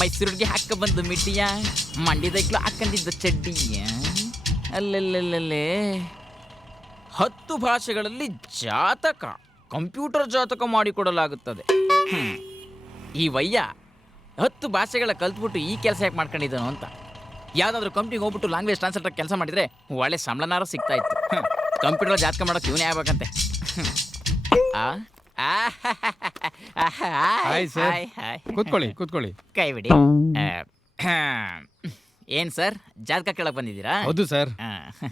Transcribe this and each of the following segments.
ಮೈಸೂರಿಗೆ ಹಾಕ ಬಂದು ಮಿಟ್ಟಿಯ ಮಂಡ್ಯದೈಕ್ಲು ಹಾಕೊಂಡಿದ್ದ ಚಡ್ಡಿಯ ಅಲ್ಲೆಲ್ಲೆಲ್ಲೇ 10 ಭಾಷೆಗಳಲ್ಲಿ ಜಾತಕ ಕಂಪ್ಯೂಟರ್ ಜಾತಕ ಮಾಡಿಕೊಡಲಾಗುತ್ತದೆ. ಈ ವಯ್ಯ 10 ಭಾಷೆಗಳ ಕಲ್ತ್ಬಿಟ್ಟು ಈ ಕೆಲಸ ಯಾಕೆ ಮಾಡ್ಕೊಂಡಿದ್ದಾನು ಅಂತ ಯಾವುದಾದ್ರೂ ಕಂಪ್ನಿಗೆ ಹೋಗ್ಬಿಟ್ಟು ಲ್ಯಾಂಗ್ವೇಜ್ ಟ್ರಾನ್ಸ್ಲೇಟರ್ ಕೆಲಸ ಮಾಡಿದರೆ ಒಳ್ಳೆ ಸಂಬಳನಾರು ಸಿಗ್ತಾ ಇತ್ತು. ಕಂಪ್ಯೂಟರ್ ಜಾತಕ ಮಾಡೋಕೆ ಇವನೇ ಆಗ್ಬೇಕಂತೆ. ಕೂತ್ಕೊಳ್ಳಿ. ಕೈ ಬಿಡಿ. ಏನ್ ಸರ್ ಜಾತಕ ಕೇಳಕ್ ಬಂದಿದ್ದೀರಾ? ಹೌದು ಸರ್,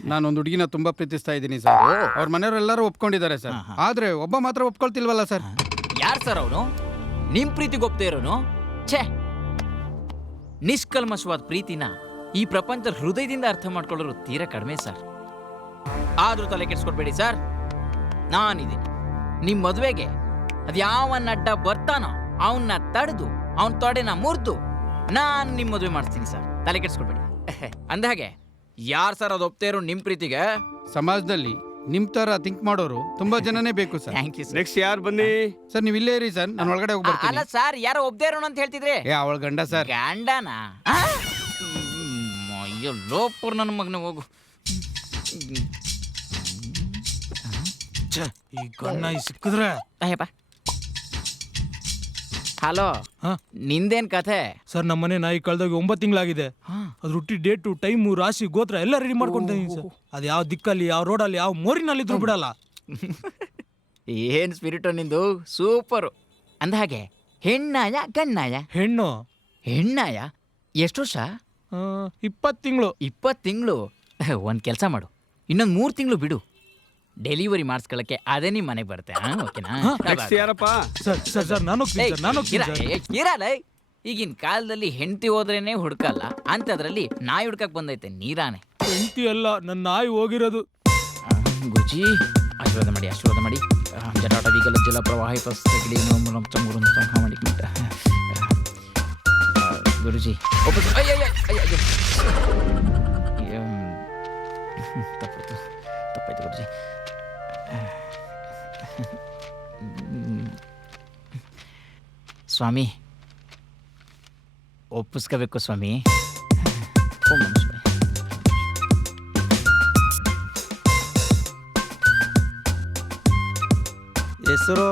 ನಾನೊಂದು ಹುಡುಗಿನ ತುಂಬಾ ಪ್ರೀತಿಸ್ತಾ ಇದ್ದೀನಿ ಸರ್. ಅವ್ರ ಮನೆಯವರೆಲ್ಲರೂ ಒಪ್ಕೊಂಡಿದ್ದಾರೆ ಸರ್, ಆದ್ರೆ ಒಬ್ಬ ಮಾತ್ರ ಒಪ್ಕೊಳ್ತಿಲ್ವಲ್ಲ ಸರ್. ಯಾರು ಸರ್ ಅವನು? ನಿಮ್ ಪ್ರೀತಿಗೆ ಒಪ್ತೇ ಇರೋನು? ಛೇ, ನಿಷ್ಕಲ್ಮಶವಾದ ಪ್ರೀತಿನ ಈ ಪ್ರಪಂಚದ ಹೃದಯದಿಂದ ಅರ್ಥ ಮಾಡ್ಕೊಳ್ಳೋರು ತೀರಾ ಕಡಿಮೆ ಸರ್. ಆದ್ರೂ ತಲೆ ಕೆಡ್ಸ್ಕೊಡ್ಬೇಡಿ ಸರ್, ನಾನಿದ್ದೀನಿ. ನಿಮ್ ಮದುವೆಗೆ ಅದ್ಯಾವನ್ನ ಅಡ್ಡ ಬರ್ತಾನೋ ಅವನ್ನ ತಡೆದು ಅವನ್ ತೊಡೆನ ಮುರಿದು ನಾನು ನಿಮ್ ಮದುವೆ ಮಾಡಿಸ್ತೀನಿ ಸರ್, ತಲೆ ಕೆಡ್ಸ್ಕೊಡ್ಬೇಡಿ. ಅಂದಹಾಗೆ ಯಾರು ಸರ್ ಅದು ಒಪ್ತೇ ಇರೋ ನಿಮ್ ಪ್ರೀತಿಗೆ? ಸಮಾಜದಲ್ಲಿ ನಿಮ್ ತರ ಥಿಂಕ್ ಮಾಡೋರು ತುಂಬಾ ಜನನೇ ಬೇಕು sir. Thank you sir. Next ಯಾರು ಬನ್ನಿ ಸರ್, ನೀವು ಇಲ್ಲೇ ಇರಿ ಸರ್, ನಾನು ಒಳಗಡೆ ಹೋಗಿ ಅಲ್ಲ ಬರ್ತೀನಿ. ಸರ್, ಯಾರೋ ಒಬ್ದೇ ಇರೋನು ಅಂತ ಹೇಳ್ತಿದ್ರಿ. ಅವಳ ಗಂಡ ಸರ್. ಗಂಡನ? ಅಯ್ಯೋ ಲೋಪರ್ ನನ್ನ ಮಗನ ಹೋಗು. ಈ ಗಣ್ಣ ಸಿಕ್ಕಿದ್ರೆ ಅಯ್ಯಪ್ಪ. ಹಲೋ, ನಿಂದೇನ್ ಕಥೆ? ಸರ್ ನಮ್ಮನೆ ನಾಯಿ ಕಳೆದೋಗಿ 9 ತಿಂಗಳಾಗಿದೆ. ಅದ್ರ ಹುಟ್ಟಿ ಡೇಟು ಟೈಮು ರಾಶಿ ಗೋತ್ರ ಎಲ್ಲ ರೆಡಿ ಮಾಡ್ಕೊಂಡಿದ್ದೀನಿ ಸರ್. ಅದು ಯಾವ ದಿಕ್ಕಲ್ಲಿ ಯಾವ ರೋಡಲ್ಲಿ ಯಾವ ಮೋರಿನಲ್ಲಿ ಇದ್ರು ಬಿಡಲ್ಲ. ಏನ್ ಸ್ಪಿರಿಟು ನಿಂದು, ಸೂಪರು. ಅಂದಹಾಗೆ ಹೆಣ್ಣಾಯ ಗಣ್ಣಾಯ? ಹೆಣ್ಣು. ಹೆಣ್ಣಾಯ? ಎಷ್ಟು ವರ್ಷ? 20 ತಿಂಗಳು. 20 ತಿಂಗಳು? ಒಂದ್ ಕೆಲಸ ಮಾಡು, ಇನ್ನೊಂದು 3 ತಿಂಗಳು ಬಿಡು, ಡೆಲಿವರಿ ಮಾಡಿಸ್ಕೊಳಕ್ಕೆ ಅದೇ ನಿಮ್ಮ ಮನೆಗೆ ಬರುತ್ತೆ. ಓಕೆನಾ? ನೆಕ್ಸ್ಟ್ ಯಾರಪ್ಪ? ಸರ್ ನಾನು ಇರಲ್ಲ. ಈಗಿನ ಕಾಲದಲ್ಲಿ ಹೆಂಡತಿ ಹೋದ್ರೇನೆ ಹುಡ್ಕಲ್ಲ, ಅಂತದ್ರಲ್ಲಿ ನಾಯಿ ಹುಡ್ಕಕ್ ಬಂದೈತೆ ನೀರಾನೆ. ಹೆಂಡತಿ ಅಲ್ಲ, ನನ್ನ ನಾಯಿ ಹೋಗಿರೋದು. ಗುರುಜಿ ಆಶೀರ್ವಾದ ಮಾಡಿ. ಜಟಾಟ ವಿಗಲ ಜಲ ಪ್ರವಾಹ ಪಸ್ತಗಿಡಿ ಮಾಡಿ ಗುರುಜಿ. ತಪ್ಪಾಯ್ತು ಗುರುಜಿ. ಸ್ವಾಮಿ ಒಪ್ಪಿಸ್ಕೋಬೇಕು ಸ್ವಾಮಿ. ಹೆಸರು?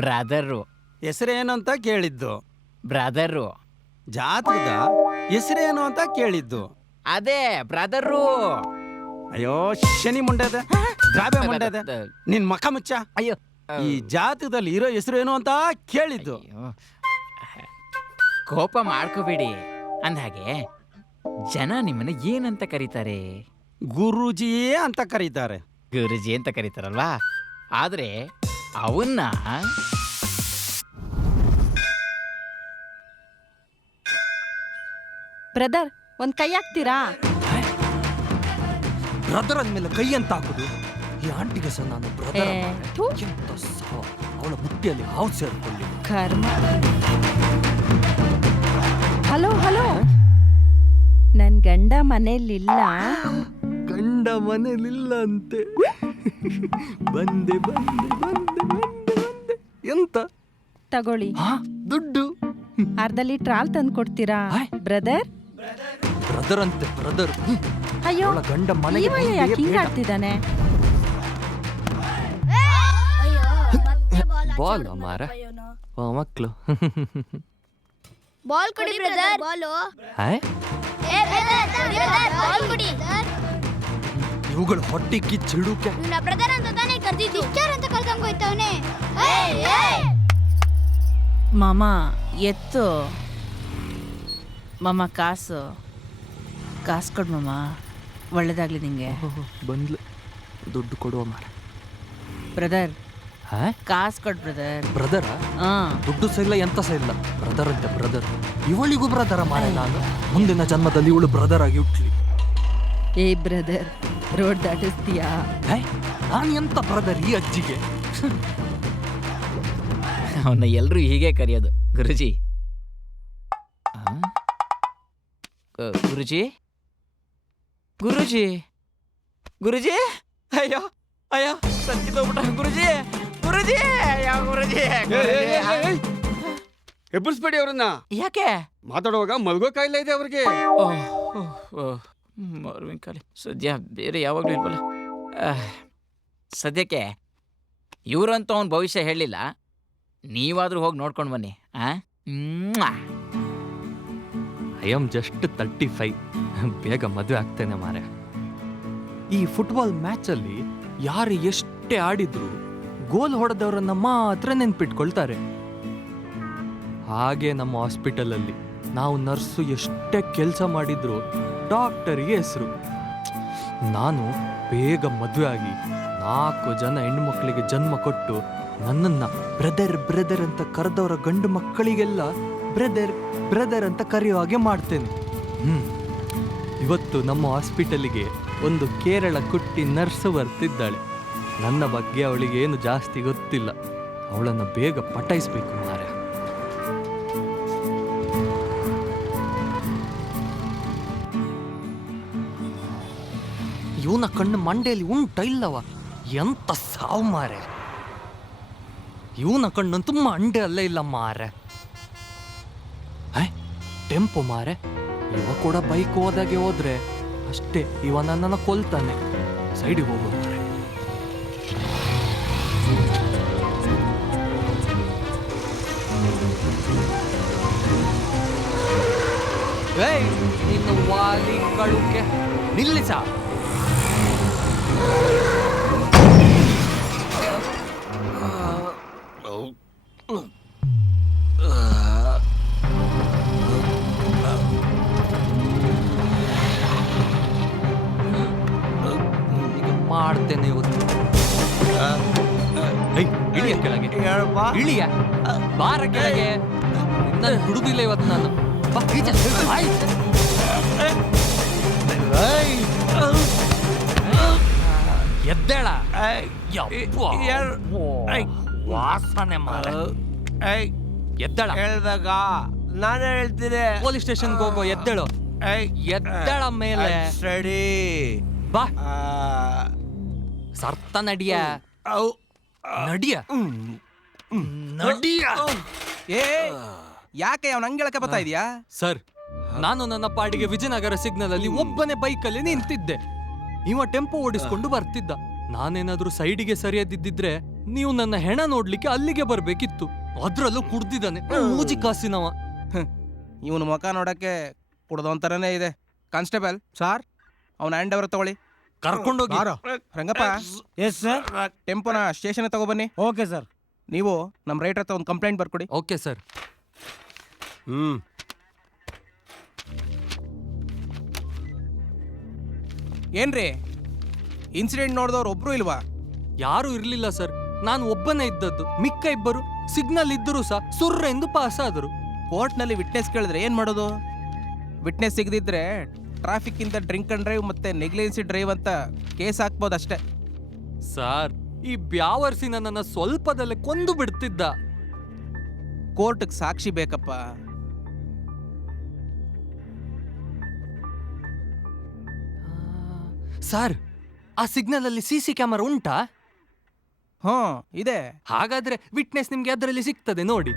ಬ್ರಾದರು. ಹೆಸರೇನು ಅಂತ ಕೇಳಿದ್ದು. ಬ್ರಾದರು. ಜಾತಕದ ಹೆಸರೇನು ಅಂತ ಕೇಳಿದ್ದು. ಅದೇ ಬ್ರಾದರು. ಅಯ್ಯೋ ಶನಿ ಮುಂಡೆದ, ದ್ರಾಬೆ ಮುಂಡೆದ, ನಿನ್ ಮಕ ಮುಚ್ಚ. ಅಯ್ಯೋ, ಈ ಜಾತಕದಲ್ಲಿ ಇರೋ ಹೆಸರು ಏನು ಅಂತ ಕೇಳಿದ್ದು. ಕೋಪ ಮಾಡ್ಕೋಬೇಡಿ. ಅಂದಹಾಗೆ ಜನ ನಿಮ್ಮನ್ನ ಏನಂತ ಕರೀತಾರೆ? ಗುರೂಜಿಯೇ ಅಂತ ಕರೀತಾರೆ. ಗುರುಜಿ ಅಂತ ಕರೀತಾರಲ್ವಾ, ಆದ್ರೆ ಅವನ್ನ ಬ್ರದರ್ ಒಂದ್ ಕೈ ಹಾಕ್ತೀರಾ? ಬ್ರದರ್ ಅಂದ್ಮೇಲೆ ಕೈ ಅಂತ ಹಾಕುದು? ಈ ಆಂಟಿಗೆ ಸಹ ನಾನು ಬ್ರದರ್. ಅವಳ ಮುಟ್ಟಿಯಲ್ಲಿ ಹಾವು ಸೇರ್ಕೊಳ್ಳಿ. ಕರ್ಮ. ಹಲೋ ಹಲೋ, ನನ್ ಗಂಡ ಮನೇಲಿಲ್ಲ. ಗಂಡ ಮನೇಲಿಲ್ಲ ಅಂತೆ. ಬಂದೆ ಬಂದೆ ಬಂದೆ ಬಂದೆ ಬಂದೆ. ಎಂತ? ತಗೊಳ್ಳಿ ದುಡ್ಡು. ಅರ್ಧ ಲೀಟರ್ ಹಾಲ್ ತಂದು ಕೊಡ್ತೀರಾ ಬ್ರದರ್? ಬ್ರದರ್ ಅಂತೆ ಬ್ರದರ್. ಅಯ್ಯೋ, ಗಂಡ ಮನೆಗೆ ಯಾಕೆ ಹಿಂಗಾಡ್ತಿದ್ದಾನೆ? ಬಾಲ್ ಮಾರ ಮಕ್ಕಳು. ಬಾಲ್ ಕೊಡಿ ಬ್ರದರ್. ಬಾಲ್ ಕೊಡಿ. ಇವುಗಳು ಹೊಟ್ಟೆ ಕಿಚ್ಚಿಡುಕೆ. ನನ್ನ ಬ್ರದರ್ ಅಂತ ತಾನೇ ಕರ್ದಿದ್ದು. ಸಿಸ್ಟರ್ ಅಂತ ಕರ್ಕೊಂಡ್ ಹೋಯ್ತವನೆ. ಮಾಮ ಎತ್ತು. ಮಾಮ ಕಾಸು ಕೊಡು ಮಾಮ, ಒಳ್ಳೇದಾಗ್ಲಿ ನಿಂಗೆ. ಬಂದ್ಲು, ದುಡ್ಡು ಕೊಡುವ ಮಾರ. ಬ್ರದರ್ ಕಾಸು ಕೊಡು ಬ್ರದರ್. ಬ್ರದರ? ದುಡ್ಡು ಸಹ ಇಲ್ಲ, ಎಂತ ಸಹ ಇಲ್ಲ. ಬ್ರದರ್ ಅಂತೆ ಬ್ರದರ್. ಇವಳಿಗೂ ಬ್ರದರ ಮಾರ. ನಾನು ಮುಂದಿನ ಜನ್ಮದಲ್ಲಿ ಇವಳು ಬ್ರದರ್ ಆಗಿ ಹುಟ್ಲಿ. ಏ ಬ್ರದರ್, ರೋಡ್ ದಾಟಿಸ್ತೀಯಾ? ನಾನು ಎಂತ ಬ್ರದರ್ ಈ ಅಜ್ಜಿಗೆ? ಅವನ್ನ ಎಲ್ರು ಹೀಗೆ ಕರೆಯೋದು. ಗುರುಜಿ ಗುರುಜಿ ಗುರುಜಿ ಗುರುಜಿ. ಅಯ್ಯೋ ಅಯ್ಯೋ, ಸತ್ತಿದ್ದೋಗ್ಬಿಟ್ಟ ಗುರುಜಿ. ಗುರುಜಿ, ಅಯ್ಯೋ ಗುರುಜಿ. ಎಬ್ಬರಿಸ್ಬೇಡಿ ಅವ್ರನ್ನ. ಯಾಕೆ? ಮಾತಾಡುವಾಗ ಮಲ್ಗೋ ಕಾಯಿಲೆ ಇದೆ ಅವ್ರಿಗೆ. ಮರುವಿನ ಕಾಲಿ ಸದ್ಯ ಬೇರೆ ಯಾವಾಗಲೂ ಇಲ್ವಲ್ಲ. ಸದ್ಯಕ್ಕೆ ಇವರಂತೂ ಅವನ ಭವಿಷ್ಯ ಹೇಳಿಲ್ಲ. ನೀವಾದ್ರೂ ಹೋಗಿ ನೋಡ್ಕೊಂಡು ಬನ್ನಿ. I am just 35. ಬೇಗ ಮದುವೆ ಆಗ್ತೇನೆ ಮಾರೆ. ಈ ಫುಟ್ಬಾಲ್ ಮ್ಯಾಚಲ್ಲಿ ಯಾರು ಎಷ್ಟೇ ಆಡಿದ್ರು ಗೋಲ್ ಹೊಡೆದವರನ್ನ ಮಾತ್ರ ನೆನ್ಪಿಟ್ಕೊಳ್ತಾರೆ. ಹಾಗೆ ನಮ್ಮ ಹಾಸ್ಪಿಟಲಲ್ಲಿ ನಾವು ನರ್ಸು ಎಷ್ಟೇ ಕೆಲಸ ಮಾಡಿದ್ರು ಡಾಕ್ಟರಿಗೆ ಹೆಸರು. ನಾನು ಬೇಗ ಮದುವೆ ಆಗಿ 4 ಜನ ಹೆಣ್ಮಕ್ಳಿಗೆ ಜನ್ಮ ಕೊಟ್ಟು ನನ್ನನ್ನ ಬ್ರದರ್ ಬ್ರದರ್ ಅಂತ ಕರೆದವರ ಗಂಡು ಮಕ್ಕಳಿಗೆಲ್ಲ ಬ್ರದರ್ ಬ್ರದರ್ ಅಂತ ಕರೆಯೋ ಹಾಗೆ ಮಾಡ್ತೇನೆ. ಇವತ್ತು ನಮ್ಮ ಹಾಸ್ಪಿಟಲಿಗೆ ಒಂದು ಕೇರಳ ಕುಟ್ಟಿ ನರ್ಸ್ ಬರ್ತಿದ್ದಾಳೆ. ನನ್ನ ಬಗ್ಗೆ ಅವಳಿಗೆ ಏನು ಜಾಸ್ತಿ ಗೊತ್ತಿಲ್ಲ. ಅವಳನ್ನು ಬೇಗ ಪಟಾಯಿಸ್ಬೇಕು ಮಾರ್ರೆ. ಇವನ ಕಣ್ಣು ಮಂಡೆಯಲ್ಲಿ ಉಂಟ ಇಲ್ಲವ? ಎಂತ ಸಾವು ಮಾರೆ. ಇವನ ಕಣ್ಣಂತೂ ಮಂಡೆ ಅಲ್ಲೇ ಇಲ್ಲ ಮಾರೆ. ಟೆಂಪೋ ಮಾರೆ. ಇವ ಕೂಡ ಬೈಕ್ ಹೋದಾಗೆ ಹೋದ್ರೆ ಅಷ್ಟೇ, ಇವ ನನ್ನನ್ನು ಕೊಲ್ತಾನೆ. ಸೈಡಿಗೆ ಹೋಗೋದು ಮಾರೆ. ಏಯ್ ನಿನ್ನ ವಾಲಿ ಕಳುಕೆ ನಿಲ್ಲಿಸ. ಮಾಡ್ತೇನೆ ಇವತ್ತು. ಇಳಿಯ ಕೆಳಗೆ, ಇಳಿಯ ಬಾರ ಕೆಳಗೆ. ನಾನು ಹುಡುಗಿಲ್ಲ ಇವತ್ತು ನಾನು. ಬಾ, ಈಚೆ. ಆಯ್ತು. ಎದ್ದೇಳ. ವಾಸನೆ ಮಾರ. ಎದ್ದೇಳ. ಹೇಳ್ದಾಗ ನಾನು ಹೇಳ್ತೀನಿ. ಪೊಲೀಸ್ ಸ್ಟೇಷನ್ಗೆ ಹೋಗೋ. ಎದ್ದೇಳು. ಎದ್ದೇಳ ಮೇಲೆ. ಸರಿ ಬಾ. ಸರ್ತ ನಡಿಯ. ನಡಿಯ ನಡಿಯ. ಏ ಯಾಕೆ ಅವ್ನು ಹಂಗೆ ಹೇಳಕ್ಕೆ ಬರ್ತಾ ಇದೀಯಾ? ಸರ್, ನಾನು ನನ್ನ ಪಾಡಿಗೆ ವಿಜಯನಗರ ಸಿಗ್ನಲ್ ಅಲ್ಲಿ ಒಬ್ಬನೇ ಬೈಕಲ್ಲಿ ನಿಂತಿದ್ದೆ. ಇವ ಟೆಂಪೋ ಓಡಿಸ್ಕೊಂಡು ಬರ್ತಿದ್ದ. ನಾನೇನಾದ್ರೂ ಸೈಡಿಗೆ ಸರಿಯಾದಿದ್ದಿದ್ರೆ ನೀವು ನನ್ನ ಹೆಣ ನೋಡ್ಲಿಕ್ಕೆ ಅಲ್ಲಿಗೆ ಬರ್ಬೇಕಿತ್ತು. ಅದ್ರಲ್ಲೂ ಕುಡ್ದಿದ್ದಾನೆ ಮೂಜಿ ಕಾಸಿನವ. ಇವನು ಮುಖ ನೋಡಕ್ಕೆ ಕುಡ್ದೊಂತರನೇ ಇದೆ. ಕಾನ್ಸ್ಟೇಬಲ್ ಸಾರ್, ಅವನ ಹ್ಯಾಂಡ್ ಓವರ್ ತಗೊಳ್ಳಿ. ಕರ್ಕೊಂಡೋಗಿ. Rangappa, yes sir. ಟೆಂಪೋನ ಸ್ಟೇಷನ್ ತಗೊಬನ್ನಿ. Okay sir. ನೀವು ನಮ್ಮ ರೈಟರ್ ಹತ್ರ ಒಂದು ಕಂಪ್ಲೇಂಟ್ ಬರ್ಕೊಡಿ. Okay sir. ಏನ್ರಿ ಇನ್ಸಿಡೆಂಟ್ ನೋಡಿದವ್ರು ಒಬ್ರು ಇಲ್ವಾ? ಯಾರು ಇರ್ಲಿಲ್ಲ ಸರ್. ನಾನು ಒಬ್ಬನೇ ಇದ್ದದ್ದು. ಮಿಕ್ಕ ಇಬ್ಬರು ಸಿಗ್ನಲ್ ಇದ್ದರೂ ಸಹ ಸುರ್ರ ಎಂದು ಪಾಸ್ ಆದರು. ಕೋರ್ಟ್ನಲ್ಲಿ ವಿಟ್ನೆಸ್ ಕೇಳಿದ್ರೆ ಏನ್ ಮಾಡೋದು? ವಿಟ್ನೆಸ್ ಸಿಗದಿದ್ರೆ ಟ್ರಾಫಿಕ್ ಇಂದ ಡ್ರಿಂಕ್ ಅಂಡ್ ಡ್ರೈವ್ ಮತ್ತೆ ನೆಗ್ಲಿಜೆನ್ಸಿ ಡ್ರೈವ್ ಅಂತ ಕೇಸ್ ಹಾಕ್ಬೋದು ಅಷ್ಟೇ. ಸರ್, ಈ ಬ್ಯಾವರ್ಸಿ ನನ್ನನ್ನ ಸ್ವಲ್ಪದಲ್ಲೇ ಕೊಂದು ಬಿಡ್ತಿದ್ದ. ಕೋರ್ಟ್ಗೆ ಸಾಕ್ಷಿ ಬೇಕಪ್ಪ. ಸರ್, ಆ ಸಿಗ್ನಲ್ ಅಲ್ಲಿ CC ಕ್ಯಾಮರಾ ಉಂಟಾ? ಇದೆ. ಹಾಗಾದ್ರೆ ವಿಟ್ನೆಸ್ ನಿಮ್ಗೆ ಅದರಲ್ಲಿ ಸಿಗ್ತದೆ ನೋಡಿ.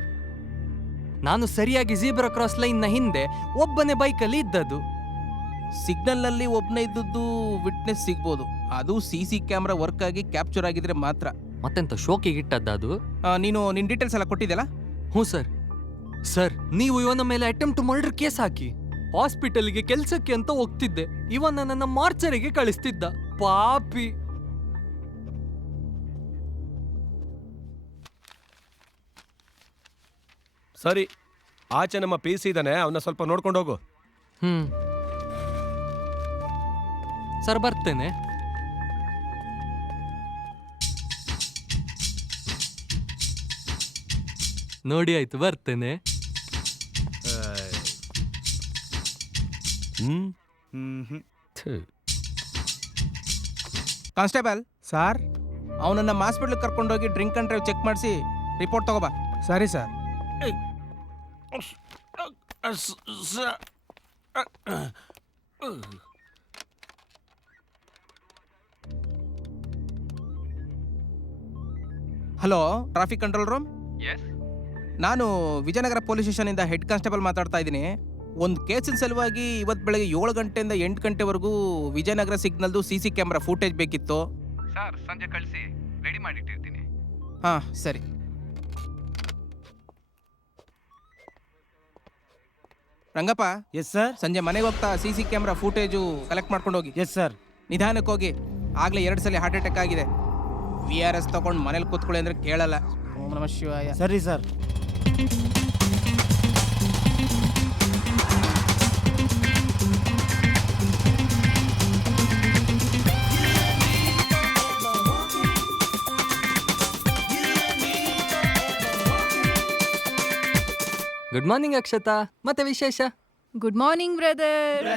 ನಾನು ಸರಿಯಾಗಿ ಜೀಬ್ರಾ ಕ್ರಾಸ್ ಲೈನ್ ನ ಹಿಂದೆ ಒಬ್ಬನೇ ಬೈಕಲ್ಲಿ ಇದ್ದದ್ದು. ಸಿಗ್ನಲ್ ನಲ್ಲಿ ಒಬ್ಬನೇ ಇದ್ದದ್ದು ವಿಟ್ನೆಸ್ ಸಿಗ್ಬೋದು. ಅದು CC ಕ್ಯಾಮ್ರಾ ವರ್ಕ್ ಆಗಿ ಕ್ಯಾಪ್ಚರ್ ಆಗಿದ್ರೆ ಮಾತ್ರ. ಮತ್ತೆಂತ ಶೋಕಿಗೆ ಇಟ್ಟದ್ದ ಅದು? ನೀನು ನಿನ್ ಡೀಟೇಲ್ಸ್ ಎಲ್ಲ ಕೊಟ್ಟಿದ್ದೆಲ್ಲ? ಹ್ಞೂ ಸರ್. ಸರ್, ನೀವು ಇವನ ಮೇಲೆ ಅಟೆಂಪ್ಟ್ ಮರ್ಡರ್ ಕೇಸ್ ಹಾಕಿ. ಹಾಸ್ಪಿಟಲ್ಗೆ ಕೆಲ್ಸಕ್ಕೆ ಅಂತ ಹೋಗ್ತಿದ್ದೆ. ಇವನ ನನ್ನ ಮಾರ್ಚರಿಗೆ ಕಳಿಸ್ತಿದ್ದ. ಪಾಪಿ. ಸರಿ, ಆಚೆ ನಮ್ಮ PC ಇದ್ದಾನೆ, ಅವನ್ನ ಸ್ವಲ್ಪ ನೋಡ್ಕೊಂಡು ಹೋಗು. ಸರ್, ಬರ್ತೇನೆ. ನೋಡಿ ಆಯ್ತು, ಬರ್ತೇನೆ. ಕಾನ್ಸ್ಟೇಬಲ್ ಸಾರ್, ಅವನನ್ನ ಹಾಸ್ಪಿಟಲ್ ಕರ್ಕೊಂಡೋಗಿ ಡ್ರಿಂಕ್ ಅಂಡ್ ಡ್ರೈವ್ ಚೆಕ್ ಮಾಡಿಸಿ ರಿಪೋರ್ಟ್ ತಗೋಬಾ. ಸರಿ sir. Hello, traffic control room. ನಾನು ವಿಜಯನಗರ ಪೊಲೀಸ್ ಸ್ಟೇಷನಿಂದ ಹೆಡ್ ಕಾನ್ಸ್ಟೇಬಲ್ ಮಾತಾಡ್ತಾ ಇದ್ದೀನಿ. ಒಂದು ಕೇಸಿನ ಸಲುವಾಗಿ ಇವತ್ತು ಬೆಳಗ್ಗೆ 7 ಗಂಟೆಯಿಂದ 8 ಗಂಟೆವರೆಗೂ ವಿಜಯನಗರ ಸಿಗ್ನಲ್ದು CC ಕ್ಯಾಮ್ರಾ ಫೂಟೇಜ್ ಬೇಕಿತ್ತು. ಸರ್ ಸಂಜೆ ಕಳಿಸಿ, ರೆಡಿ ಮಾಡಿಟ್ಟಿರ್ತೀನಿ. ಹಾಂ ಸರಿ. Rangappa, yes sir. ಸಂಜೆ ಮನೆಗೆ ಹೋಗ್ತಾ CC ಕ್ಯಾಮ್ರಾ ಫೂಟೇಜು ಕಲೆಕ್ಟ್ ಮಾಡ್ಕೊಂಡು ಹೋಗಿ. Yes sir. ನಿಧಾನಕ್ಕೆ ಹೋಗಿ. ಆಗಲೇ 2 ಸಲ ಹಾರ್ಟ್ ಅಟ್ಯಾಕ್ ಆಗಿದೆ. VRS ತಗೊಂಡು ಮನೇಲಿ ಕೂತ್ಕೊಳ್ಳಿ ಅಂದ್ರೆ ಕೇಳಲ್ಲ. ಓಂ ನಮಃ ಶಿವಾಯ. ಸರಿ ಸರ್. Good morning Akshata. ಮತ್ತೆ ವಿಶೇಷ? Good morning brother.